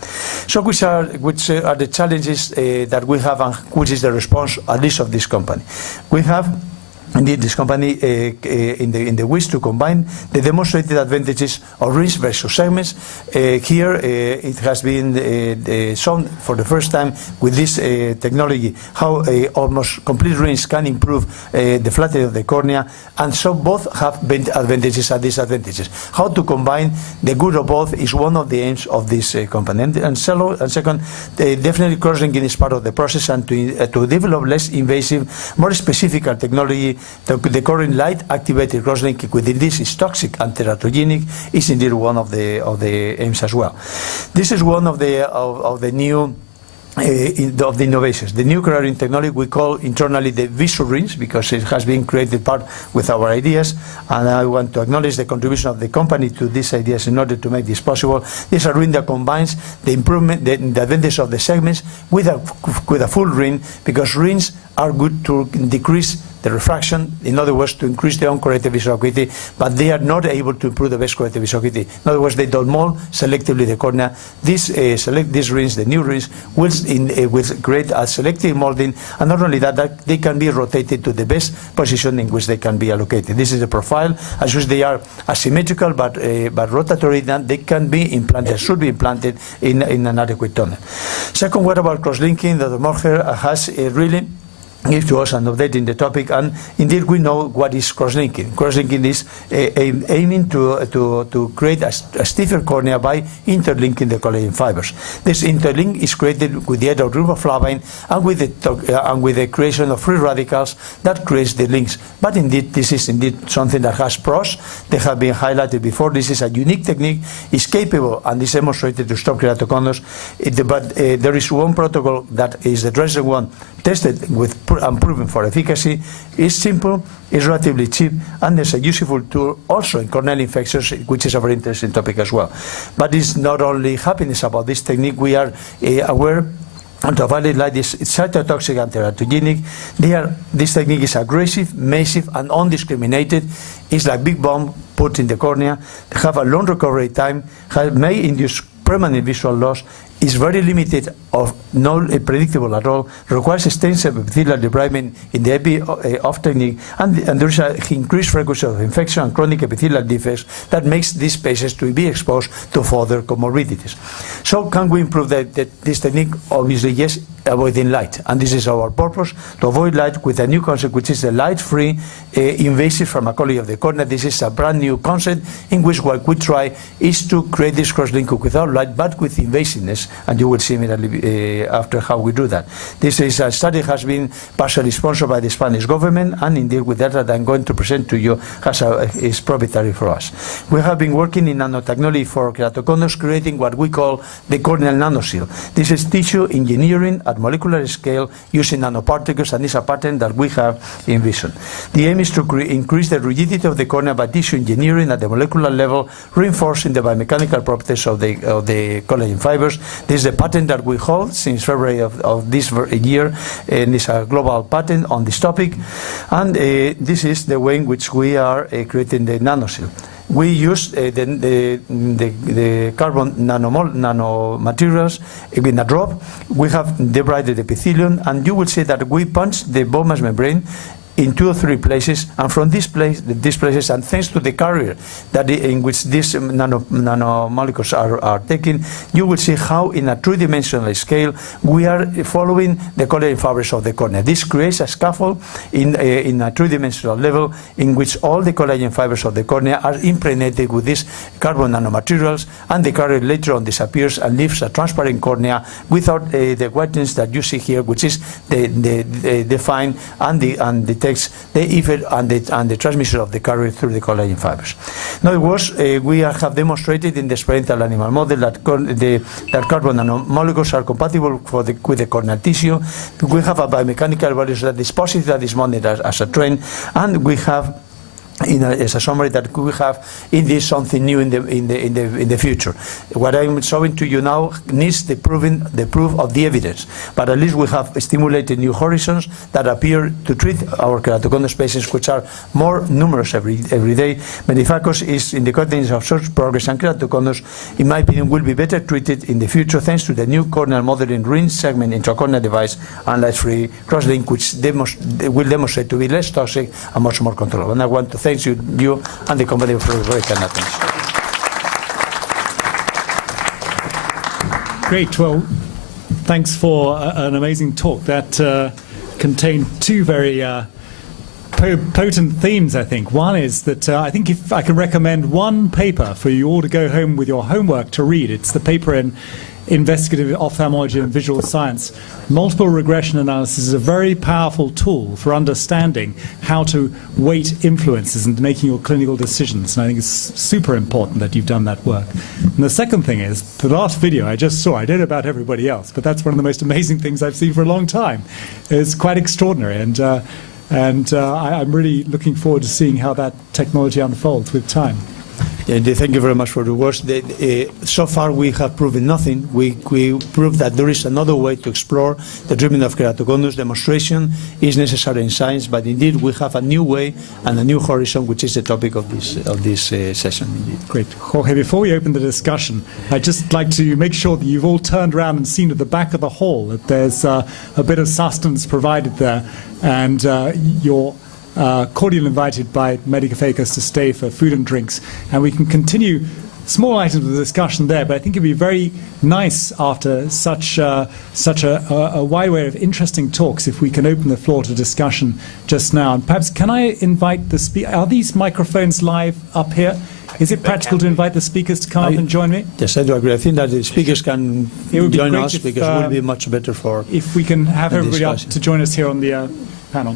So which are the challenges that we have, and which is the response, at least of this company? We have indeed this company in the wish to combine the demonstrated advantages of rings versus segments. Here it has been shown for the first time with this technology how almost complete rings can improve the flattening of the cornea, and so both have advantages and disadvantages. How to combine the good of both is one of the aims of this company. And second, definitely cross-linking is part of the process, and to develop less invasive, more specific technology. The current light-activated cross-linking within this is toxic and teratogenic is indeed one of the aims as well. This is one of the new of the innovations. The new carrying technology we call internally the visual rings, because it has been created part with our ideas, and I want to acknowledge the contribution of the company to these ideas in order to make this possible. This is a ring that combines the improvement, the advantage of the segments with a full ring, because rings are good to decrease the refraction, in other words, to increase the uncorrected visual acuity, but they are not able to improve the best corrected visual acuity. In other words, they don't mold selectively the cornea. These rings, the new rings, will create a selective molding, and not only that, they can be rotated to the best position in which they can be allocated. This is the profile. As which they are asymmetrical but rotatory, then they can be implanted, should be implanted in an adequate tunnel. Second, what about cross-linking? Dr. Morger has really give to us an update in the topic, and indeed we know what is cross-linking. Cross-linking is aiming to create a stiffer cornea by interlinking the collagen fibers. This interlink is created with the aid of riboflavin and with the creation of free radicals that creates the links. But indeed, this is indeed something that has pros. They have been highlighted before. This is a unique technique. It's capable and is demonstrated to stop keratoconus. But there is one protocol that is the Dresden one, tested with and proven for efficacy. Is simple, is relatively cheap, and there's a useful tool also in corneal infections, which is a very interesting topic as well. But it's not only happiness about this technique. We are aware ultraviolet light is cytotoxic and teratogenic. This technique is aggressive, massive, and undiscriminated. It's like big bomb put in the cornea. They have a long recovery time, may induce permanent visual loss, is very limited or not predictable at all, requires extensive epithelial debridement in the epi-off technique, and there is an increased frequency of infection and chronic epithelial defects that makes these patients to be exposed to further comorbidities. So can we improve this technique? Obviously, yes, avoiding light. And this is our purpose, to avoid light with a new concept, which is the light-free invasive pharmacology of the cornea. This is a brand new concept in which what we try is to create this cross-link without light, but with invasiveness. And you will see immediately after how we do that. This is a study has been partially sponsored by the Spanish government, and indeed with that I'm going to present to you is proprietary for us. We have been working in nanotechnology for keratoconus, creating what we call the corneal nanoshield. This is tissue engineering at molecular scale using nanoparticles, and is a pattern that we have in Vision. The aim is to increase the rigidity of the cornea by tissue engineering at the molecular level, reinforcing the biomechanical properties of the collagen fibers. This is a patent that we hold since February of this year, and it's a global patent on this topic. And this is the way in which we are creating the nanoshield. We use the carbon nanomaterials in a drop. We have debrided the epithelium, and you will see that we punch the Bowman's membrane in 2 or 3 places, and from these places, and thanks to the carrier in which these nanomolecules are taken, you will see how in a 3-dimensional scale we are following the collagen fibers of the cornea. This creates a scaffold in a 3-dimensional level in which all the collagen fibers of the cornea are impregnated with these carbon nanomaterials, and the carrier later on disappears and leaves a transparent cornea without the whiteness that you see here, which is the fine and detects the effect and the transmission of the carrier through the collagen fibers. In other words, we have demonstrated in the experimental animal model that carbon nanomolecules are compatible with the corneal tissue. We have a biomechanical value that is positive at this moment as a trend, and we have as a summary that we have indeed something new in the future. What I'm showing to you now needs the proof of the evidence, but at least we have stimulated new horizons that appear to treat our keratoconus patients, which are more numerous every day. Mediphacos is in the context of such progress, and keratoconus, in my opinion, will be better treated in the future thanks to the new corneal modeling ring segment intracorneal device and light-free crosslink, which will demonstrate to be less toxic and much more controllable. And I want to thank you and the company for your very kind attention. Great. Well, thanks for an amazing talk that contained two very potent themes, I think. One is that I think if I can recommend one paper for you all to go home with your homework to read, it's the paper in Investigative Ophthalmology and Visual Science. Multiple regression analysis is a very powerful tool for understanding how to weight influences and making your clinical decisions. And I think it's super important that you've done that work. And the second thing is, the last video I just saw, I don't know about everybody else, but that's one of the most amazing things I've seen for a long time. It's quite extraordinary. And I'm really looking forward to seeing how that technology unfolds with time. Yeah, thank you very much for the words. So far we have proven nothing. We proved that there is another way to explore the treatment of keratoconus. Demonstration is necessary in science, but indeed we have a new way and a new horizon, which is the topic of this session. Indeed. Great. Jorge, before we open the discussion, I'd just like to make sure that you've all turned around and seen at the back of the hall that there's a bit of sustenance provided there, and you're cordially invited by Mediphacos to stay for food and drinks, and we can continue small items of the discussion there, but I think it'd be very nice after such a wide array of interesting talks if we can open the floor to discussion just now. And perhaps can I invite the speaker? Are these microphones live up here? Is it practical to invite the speakers to come up and join me? Yes, I do agree. I think that the speakers can join us because it will be much better for if we can have everybody up to join us here on the panel.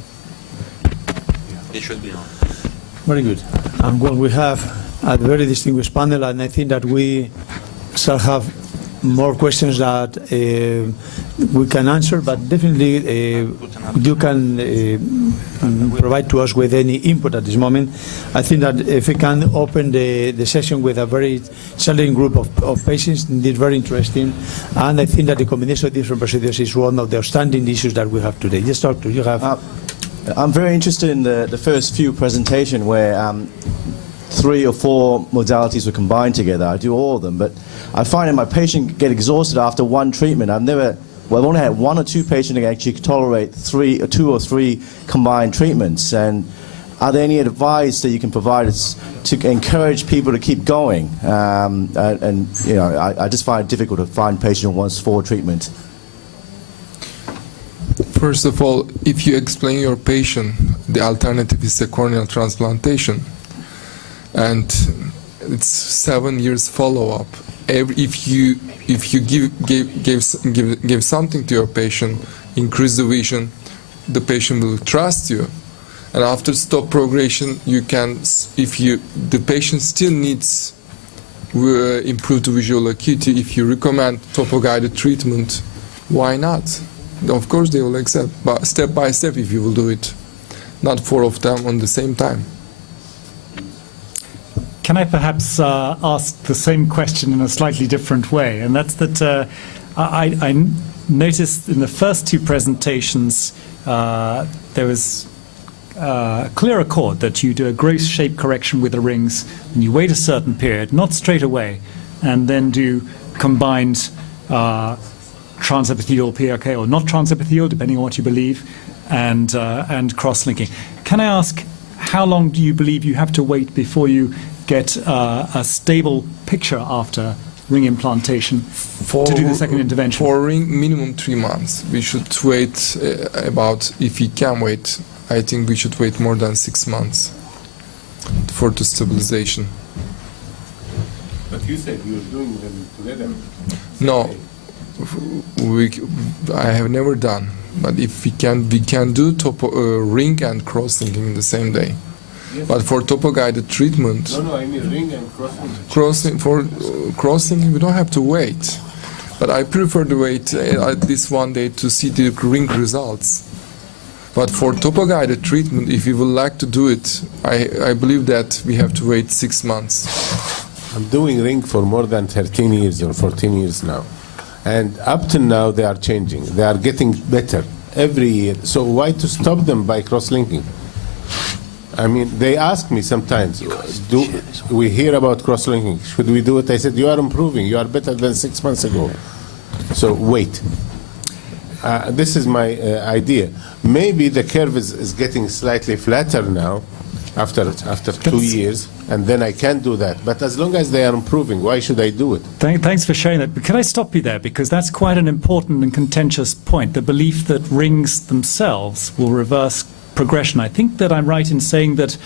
It should be on. Very good. And well, we have a very distinguished panel, and I think that we shall have more questions that we can answer, but definitely you can provide to us with any input at this moment. I think that if we can open the session with a very challenging group of patients, indeed very interesting, and I think that the combination of different procedures is one of the outstanding issues that we have today. Yes, Doctor, you have... I'm very interested in the first few presentations where 3 or 4 modalities were combined together. I do all of them, but I find that my patient get exhausted after one treatment. I've only had 1 or 2 patients that actually tolerate 2 or 3 combined treatments. And are there any advice that you can provide us to encourage people to keep going? And you know, I just find it difficult to find patient who wants 4 treatments. First of all, if you explain your patient, the alternative is a corneal transplantation, and it's 7 years follow-up. If you give something to your patient, increase the vision, the patient will trust you, and after stop progression, you can, the patient still needs improved visual acuity, if you recommend topo-guided treatment, why not? Of course they will accept, but step by step if you will do it, not 4 of them on the same time. Can I perhaps ask the same question in a slightly different way? And that's that I noticed in the first 2 presentations there was clear accord that you do a gross shape correction with the rings and you wait a certain period, not straight away, and then do combined transepithelial PRK or not transepithelial, depending on what you believe, and cross-linking. Can I ask, how long do you believe you have to wait before you get a stable picture after ring implantation to do the second intervention? For ring, minimum 3 months. We should wait about, if we can wait, I think we should wait more than 6 months for the stabilization. But you said you were doing them together. No. I have never done, but if we can do ring and cross-linking in the same day. Yes. But for topo-guided treatment, no, I mean ring and cross-linking. For cross-linking, we don't have to wait. But I prefer to wait at least 1 day to see the ring results. But for topo-guided treatment, if you would like to do it, I believe that we have to wait 6 months. I'm doing ring for more than 13 years or 14 years now. And up to now, they are changing. They are getting better every year. So why to stop them by cross-linking? I mean, they ask me sometimes, do we hear about cross-linking? Should we do it? I said, you are improving. You are better than 6 months ago. So wait. This is my idea. Maybe the curve is getting slightly flatter now after 2 years, and then I can do that. But as long as they are improving, why should I do it? Thanks for sharing that. But can I stop you there? Because that's quite an important and contentious point, the belief that rings themselves will reverse progression. I think that I'm right in saying that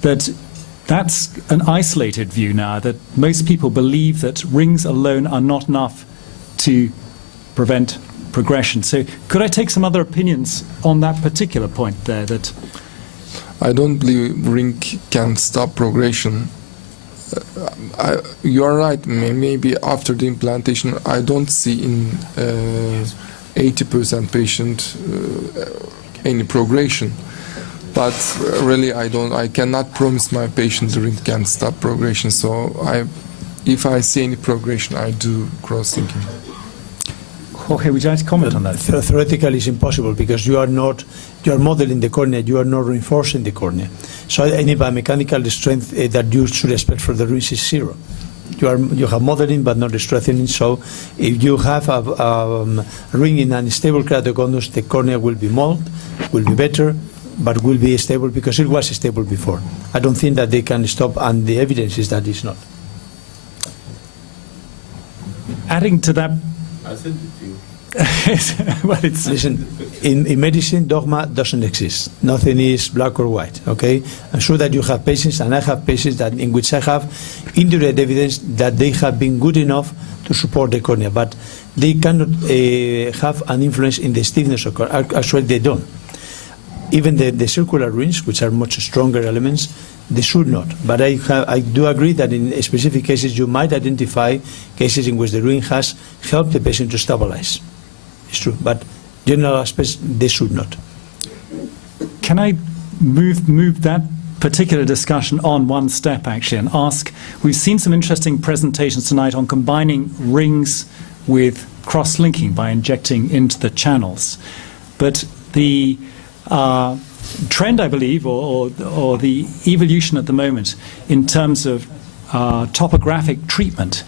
that's an isolated view now, that most people believe that rings alone are not enough to prevent progression. So could I take some other opinions on that particular point there? That I don't believe ring can stop progression. You are right. Maybe after the implantation, I don't see in 80% patient any progression. But really, I cannot promise my patient the ring can stop progression. So if I see any progression, I do cross-linking. Jorge, would you like to comment on that? Theoretically, it's impossible because you are modeling the cornea, you are not reinforcing the cornea. So any biomechanical strength that you should expect for the rings is zero. You have modeling but not strengthening. So if you have a ring in unstable keratoconus, the cornea will be molded, will be better, but will be stable because it was stable before. I don't think that they can stop, and the evidence is that it's not. Adding to that. I'll send it to you. Well, listen, in medicine, dogma doesn't exist. Nothing is black or white, okay? I'm sure that you have patients, and I have patients in which I have indirect evidence that they have been good enough to support the cornea, but they cannot have an influence in the stiffness of cornea. Actually, they don't. Even the circular rings, which are much stronger elements, they should not. But I do agree that in specific cases you might identify cases in which the ring has helped the patient to stabilize. It's true, but general aspects, they should not. Can I move that particular discussion on one step, actually, and ask, we've seen some interesting presentations tonight on combining rings with cross-linking by injecting into the channels. But the trend, I believe, or the evolution at the moment in terms of topographic treatment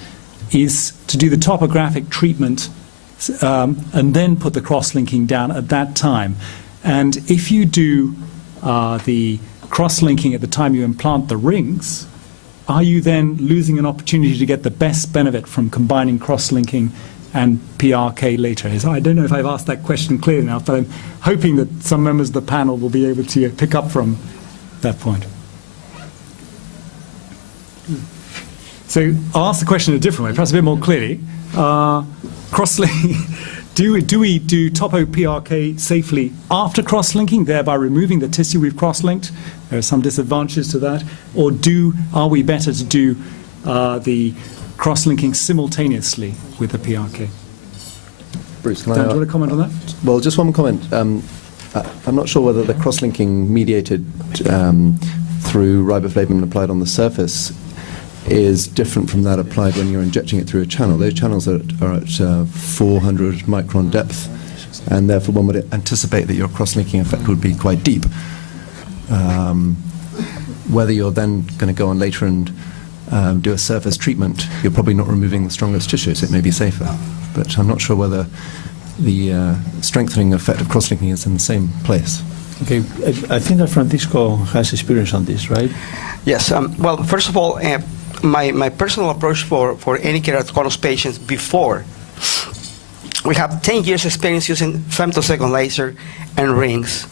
is to do the topographic treatment and then put the cross-linking down at that time. And if you do the cross-linking at the time you implant the rings, are you then losing an opportunity to get the best benefit from combining cross-linking and PRK later? I don't know if I've asked that question clearly enough, but I'm hoping that some members of the panel will be able to pick up from that point. So I'll ask the question in a different way, perhaps a bit more clearly. Cross-linking, do we do topo PRK safely after cross-linking, thereby removing the tissue we've cross-linked? There are some disadvantages to that. Or are we better to do the cross-linking simultaneously with the PRK? Bruce, Dan, do you want to comment on that? Well, just one comment. I'm not sure whether the cross-linking mediated through riboflavin applied on the surface is different from that applied when you're injecting it through a channel. Those channels are at 400 micron depth, and therefore one would anticipate that your cross-linking effect would be quite deep. Whether you're then going to go on later and do a surface treatment, you're probably not removing the strongest tissue, so it may be safer. But I'm not sure whether the strengthening effect of cross-linking is in the same place. Okay, I think that Francisco has experience on this, right? Yes. Well, first of all, my personal approach for any keratoconus patients before, we have 10 years experience using femtosecond laser and rings,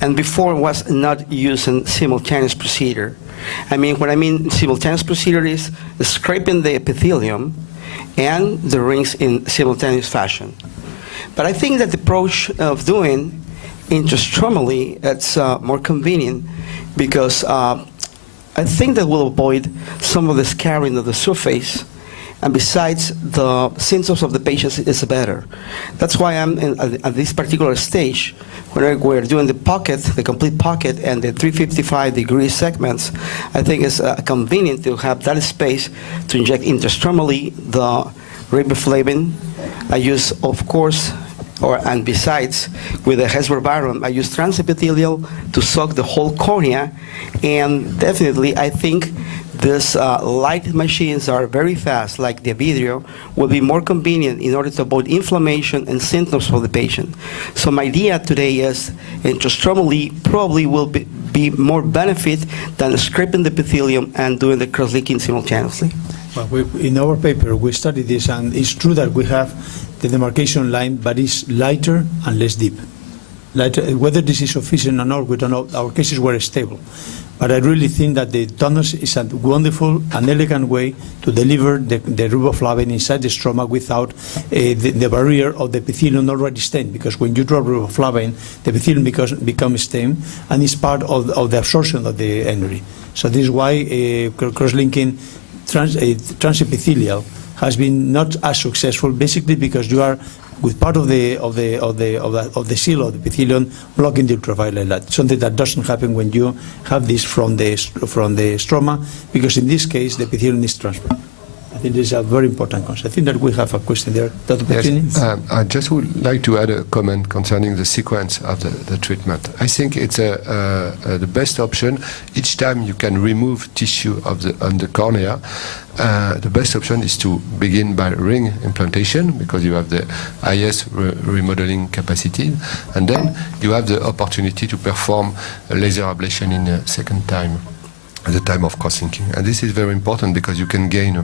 and before was not using simultaneous procedure. I mean, what I mean simultaneous procedure is scraping the epithelium and the rings in simultaneous fashion. But I think that the approach of doing intrastromally, it's more convenient because I think that will avoid some of the scarring of the surface and besides, the symptoms of the patients is better. That's why I'm at this particular stage, when we're doing the pocket, the complete pocket, and the 355-degree segments. I think it's convenient to have that space to inject intrastromally the riboflavin. I use, of course, and besides, with the Hesper-Baron, I use transepithelial to soak the whole cornea, and definitely I think these light machines are very fast, like the video, will be more convenient in order to avoid inflammation and symptoms for the patient. So my idea today is intrastromally probably will be more benefit than scraping the epithelium and doing the cross-linking simultaneously. Well, in our paper, we studied this, and it's true that we have the demarcation line, but it's lighter and less deep. Lighter, whether this is sufficient or not, we don't know. Our cases were stable. But I really think that the tonus is a wonderful and elegant way to deliver the riboflavin inside the stroma without the barrier of the epithelium already stained, because when you drop riboflavin, the epithelium becomes stained, and it's part of the absorption of the energy. So this is why cross-linking transepithelial has been not as successful, basically because you are with part of the seal of the epithelium blocking the ultraviolet light, something that doesn't happen when you have this from the stroma, because in this case the epithelium is transparent. I think this is a very important concept. I think that we have a question there. Dr. Pettini? Yes, I just would like to add a comment concerning the sequence of the treatment. I think it's the best option. Each time you can remove tissue on the cornea, the best option is to begin by ring implantation, because you have the highest remodeling capacity, and then you have the opportunity to perform a laser ablation in a second time, at the time of cross-linking. And this is very important because you can gain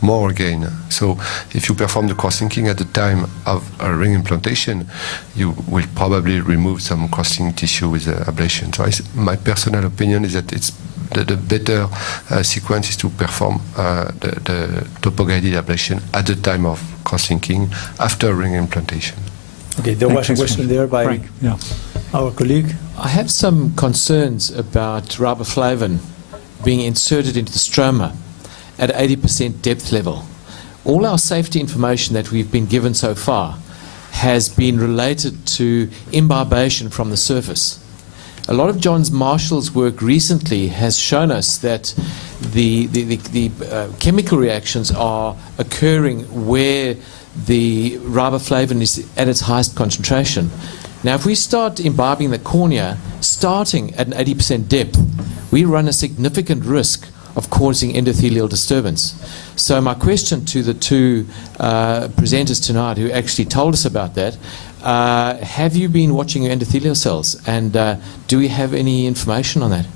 more gain. So if you perform the cross-linking at the time of a ring implantation, you will probably remove some cross-link tissue with the ablation. So my personal opinion is that it's the better sequence is to perform the topo-guided ablation at the time of cross-linking after ring implantation. Okay, there was a question there by our colleague. I have some concerns about riboflavin being inserted into the stroma at 80% depth level. All our safety information that we've been given so far has been related to imbibation from the surface. A lot of John Marshall's work recently has shown us that the chemical reactions are occurring where the riboflavin is at its highest concentration. Now, if we start imbibing the cornea, starting at an 80% depth, we run a significant risk of causing endothelial disturbance. So my question to the two presenters tonight who actually told us about that, have you been watching your endothelial cells, and do we have any information on that?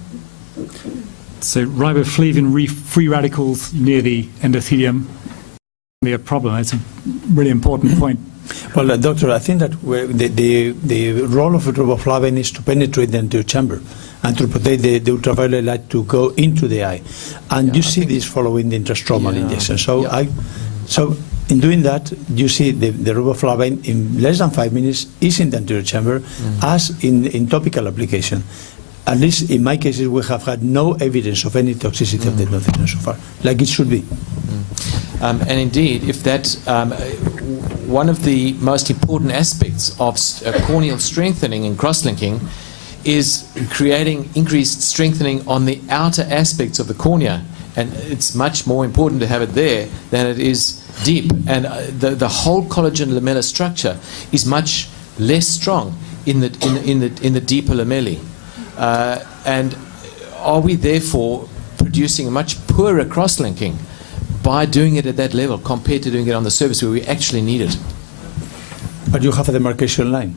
So riboflavin free radicals near the endothelium can be a problem. It's a really important point. Well, Doctor, I think that the role of riboflavin is to penetrate the anterior chamber and to protect the ultraviolet light to go into the eye. And you see this following the intrastromal injection. So in doing that, you see the riboflavin in less than 5 minutes is in the anterior chamber as in topical application. At least in my cases, we have had no evidence of any toxicity of the endothelium so far, like it should be. And indeed, if that one of the most important aspects of corneal strengthening and cross-linking is creating increased strengthening on the outer aspects of the cornea, and it's much more important to have it there than it is deep. And the whole collagen lamellar structure is much less strong in the deeper lamellae. And are we therefore producing a much poorer cross-linking by doing it at that level compared to doing it on the surface where we actually need it? But you have a demarcation line.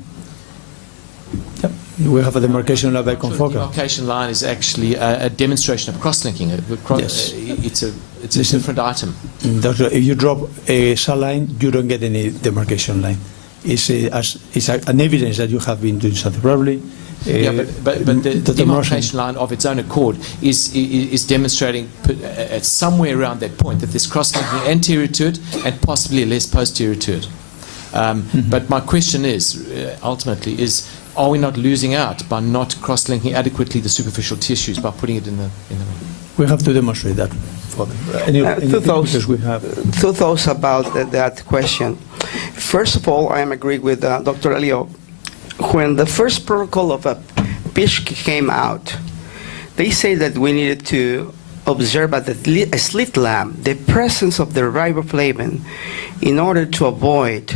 Yep. We have a demarcation line by confocal. The demarcation line is actually a demonstration of cross-linking. Yes. It's a different item. Doctor, if you drop a cell line, you don't get any demarcation line. It's an evidence that you have been doing something probably. But the demarcation line of its own accord is demonstrating somewhere around that point that there's cross-linking anterior to it and possibly less posterior to it. But my question is, ultimately, are we not losing out by not cross-linking adequately the superficial tissues by putting it in the... We have to demonstrate that. further. Because we have. Two thoughts about that question. First of all, I am agreeing with Dr. Elio. When the first protocol of a PISH came out, they say that we needed to observe at a slit lamp the presence of the riboflavin in order to avoid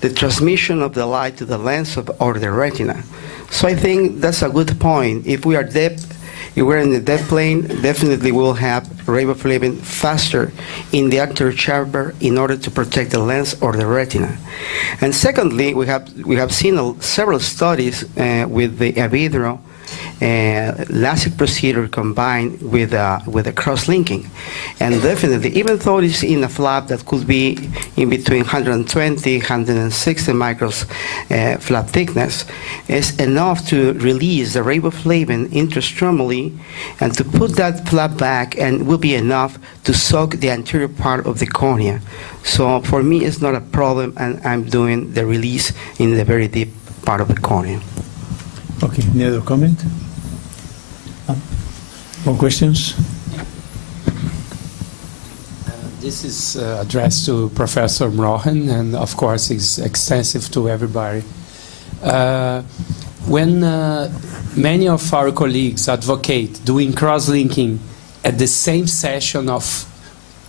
the transmission of the light to the lens or the retina. So I think that's a good point. If we're in the depth plane, definitely we'll have riboflavin faster in the anterior chamber in order to protect the lens or the retina. And secondly, we have seen several studies with the Avidro LASIK procedure combined with a cross-linking. And definitely, even though it's in a flap that could be in between 120, 160 microns flap thickness, is enough to release the riboflavin intrastromally and to put that flap back, and will be enough to soak the anterior part of the cornea. So for me, it's not a problem, and I'm doing the release in the very deep part of the cornea. Okay, any other comment? More questions? This is addressed to Professor Mrohen, and of course it's extensive to everybody. When many of our colleagues advocate doing cross-linking at the same session of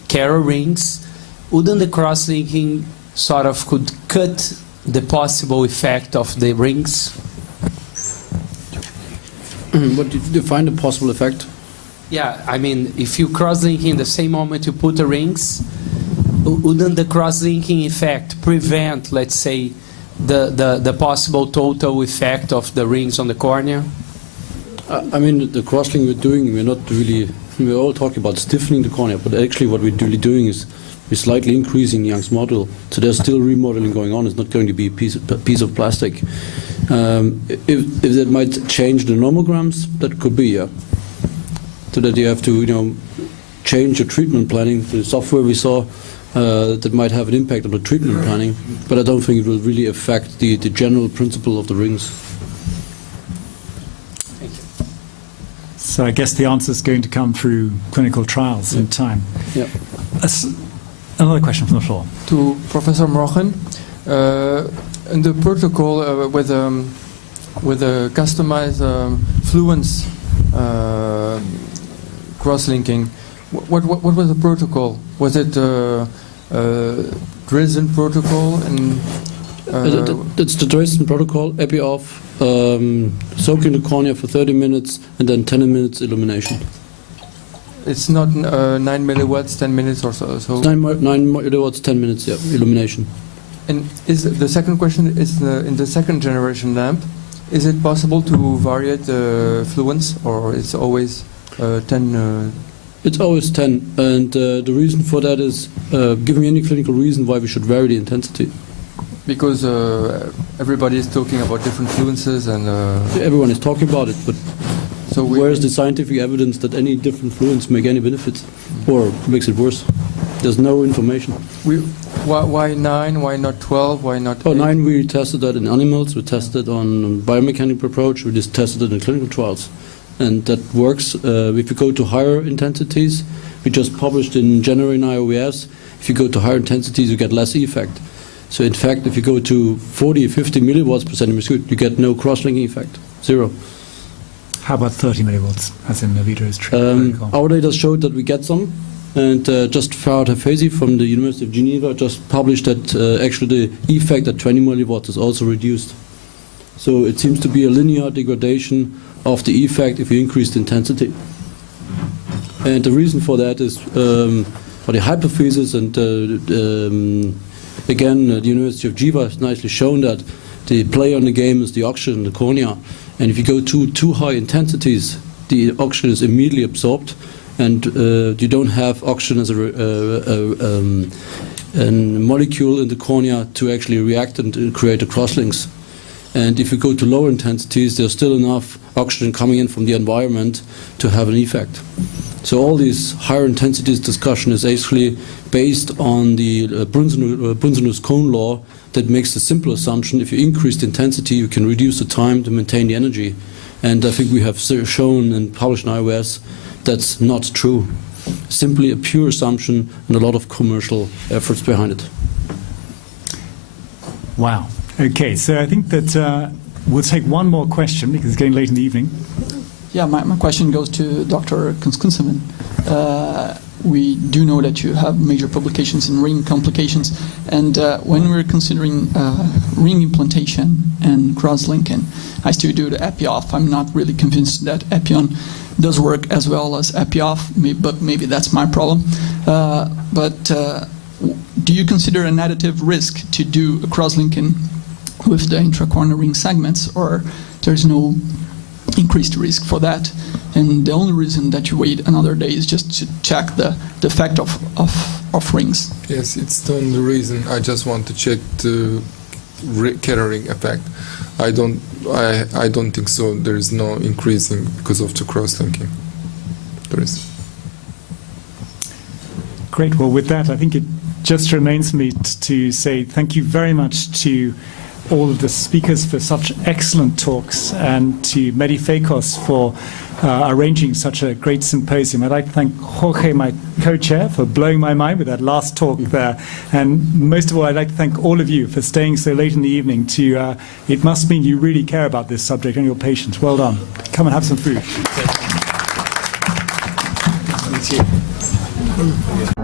Caro rings, wouldn't the cross-linking sort of could cut the possible effect of the rings? What did you define the possible effect? Yeah, I mean, if you cross-link in the same moment you put the rings, wouldn't the cross-linking effect prevent, let's say, the possible total effect of the rings on the cornea? I mean, the cross-link we're doing, we're all talking about stiffening the cornea, but actually what we're really doing is we're slightly increasing Young's model. So there's still remodeling going on. It's not going to be a piece of plastic. If that might change the nomograms, that could be, yeah. So that you have to, change your treatment planning. The software we saw that might have an impact on the treatment planning, but I don't think it will really affect the general principle of the rings. Thank you. So I guess the answer is going to come through clinical trials in time. Yeah. Another question from the floor. To Professor Mrohen, in the protocol with a customized fluence cross-linking, what was the protocol? Was it Dresden protocol? And it's the Dresden protocol, epi-off, soaking the cornea for 30 minutes and then 10 minutes illumination. It's not 9 milliwatts, 10 minutes or so. It's 9 milliwatts, 10 minutes, yeah, illumination. And is the second question is in the second generation lamp, is it possible to vary the fluence, or it's always 10? It's always 10, and the reason for that is, give me any clinical reason why we should vary the intensity. Because everybody is talking about different fluences, and everyone is talking about it, but so where is the scientific evidence that any different fluence make any benefits or makes it worse? There's no information. Why 9? Why not 12? Why not 8? 9 we tested that in animals. We tested on biomechanical approach. We just tested it in clinical trials, and that works. If you go to higher intensities, we just published in January in IOES. If you go to higher intensities, you get less effect. So in fact, if you go to 40, 50 milliwatts per centimeter squared, you get no cross-linking effect, 0. How about 30 milliwatts, as in Navido's treatment protocol? Our data showed that we get some, and just Farhad Hafezi from the University of Geneva just published that actually the effect at 20 milliwatts is also reduced. So it seems to be a linear degradation of the effect if you increase the intensity. And the reason for that is for the hypophysis, and again, the University of Geneva has nicely shown that the play on the game is the oxygen in the cornea. And if you go to too high intensities, the oxygen is immediately absorbed, and you don't have oxygen as a molecule in the cornea to actually react and create the crosslinks. And if you go to lower intensities, there's still enough oxygen coming in from the environment to have an effect. So all these higher intensities discussion is actually based on the Brunsenus cone law that makes the simple assumption: if you increase the intensity, you can reduce the time to maintain the energy. And I think we have shown and published in IOS that's not true. Simply a pure assumption and a lot of commercial efforts behind it. Wow. Okay, so I think that we'll take one more question because it's getting late in the evening. Yeah, my question goes to Dr. Kunskünseven. We do know that you have major publications in ring complications, and when we're considering ring implantation and cross-linking, I still do the epi-off. I'm not really convinced that epi-on does work as well as epi-off, but maybe that's my problem. Do you consider an additive risk to do a cross-linking with the intracorneal ring segments, or there's no increased risk for that? And the only reason that you wait another day is just to check the effect of rings. Yes, it's the only reason. I just want to check the Keratoconus effect. I don't think so. There is no increasing because of the cross-linking. There is. Great. Well, with that, I think it just remains me to say thank you very much to all of the speakers for such excellent talks, and to Mediphacos for arranging such a great symposium. I'd like to thank Jorge, my co-chair, for blowing my mind with that last talk there. And most of all, I'd like to thank all of you for staying so late in the evening. It must mean you really care about this subject and your patients. Well done. Come and have some food. Thank you.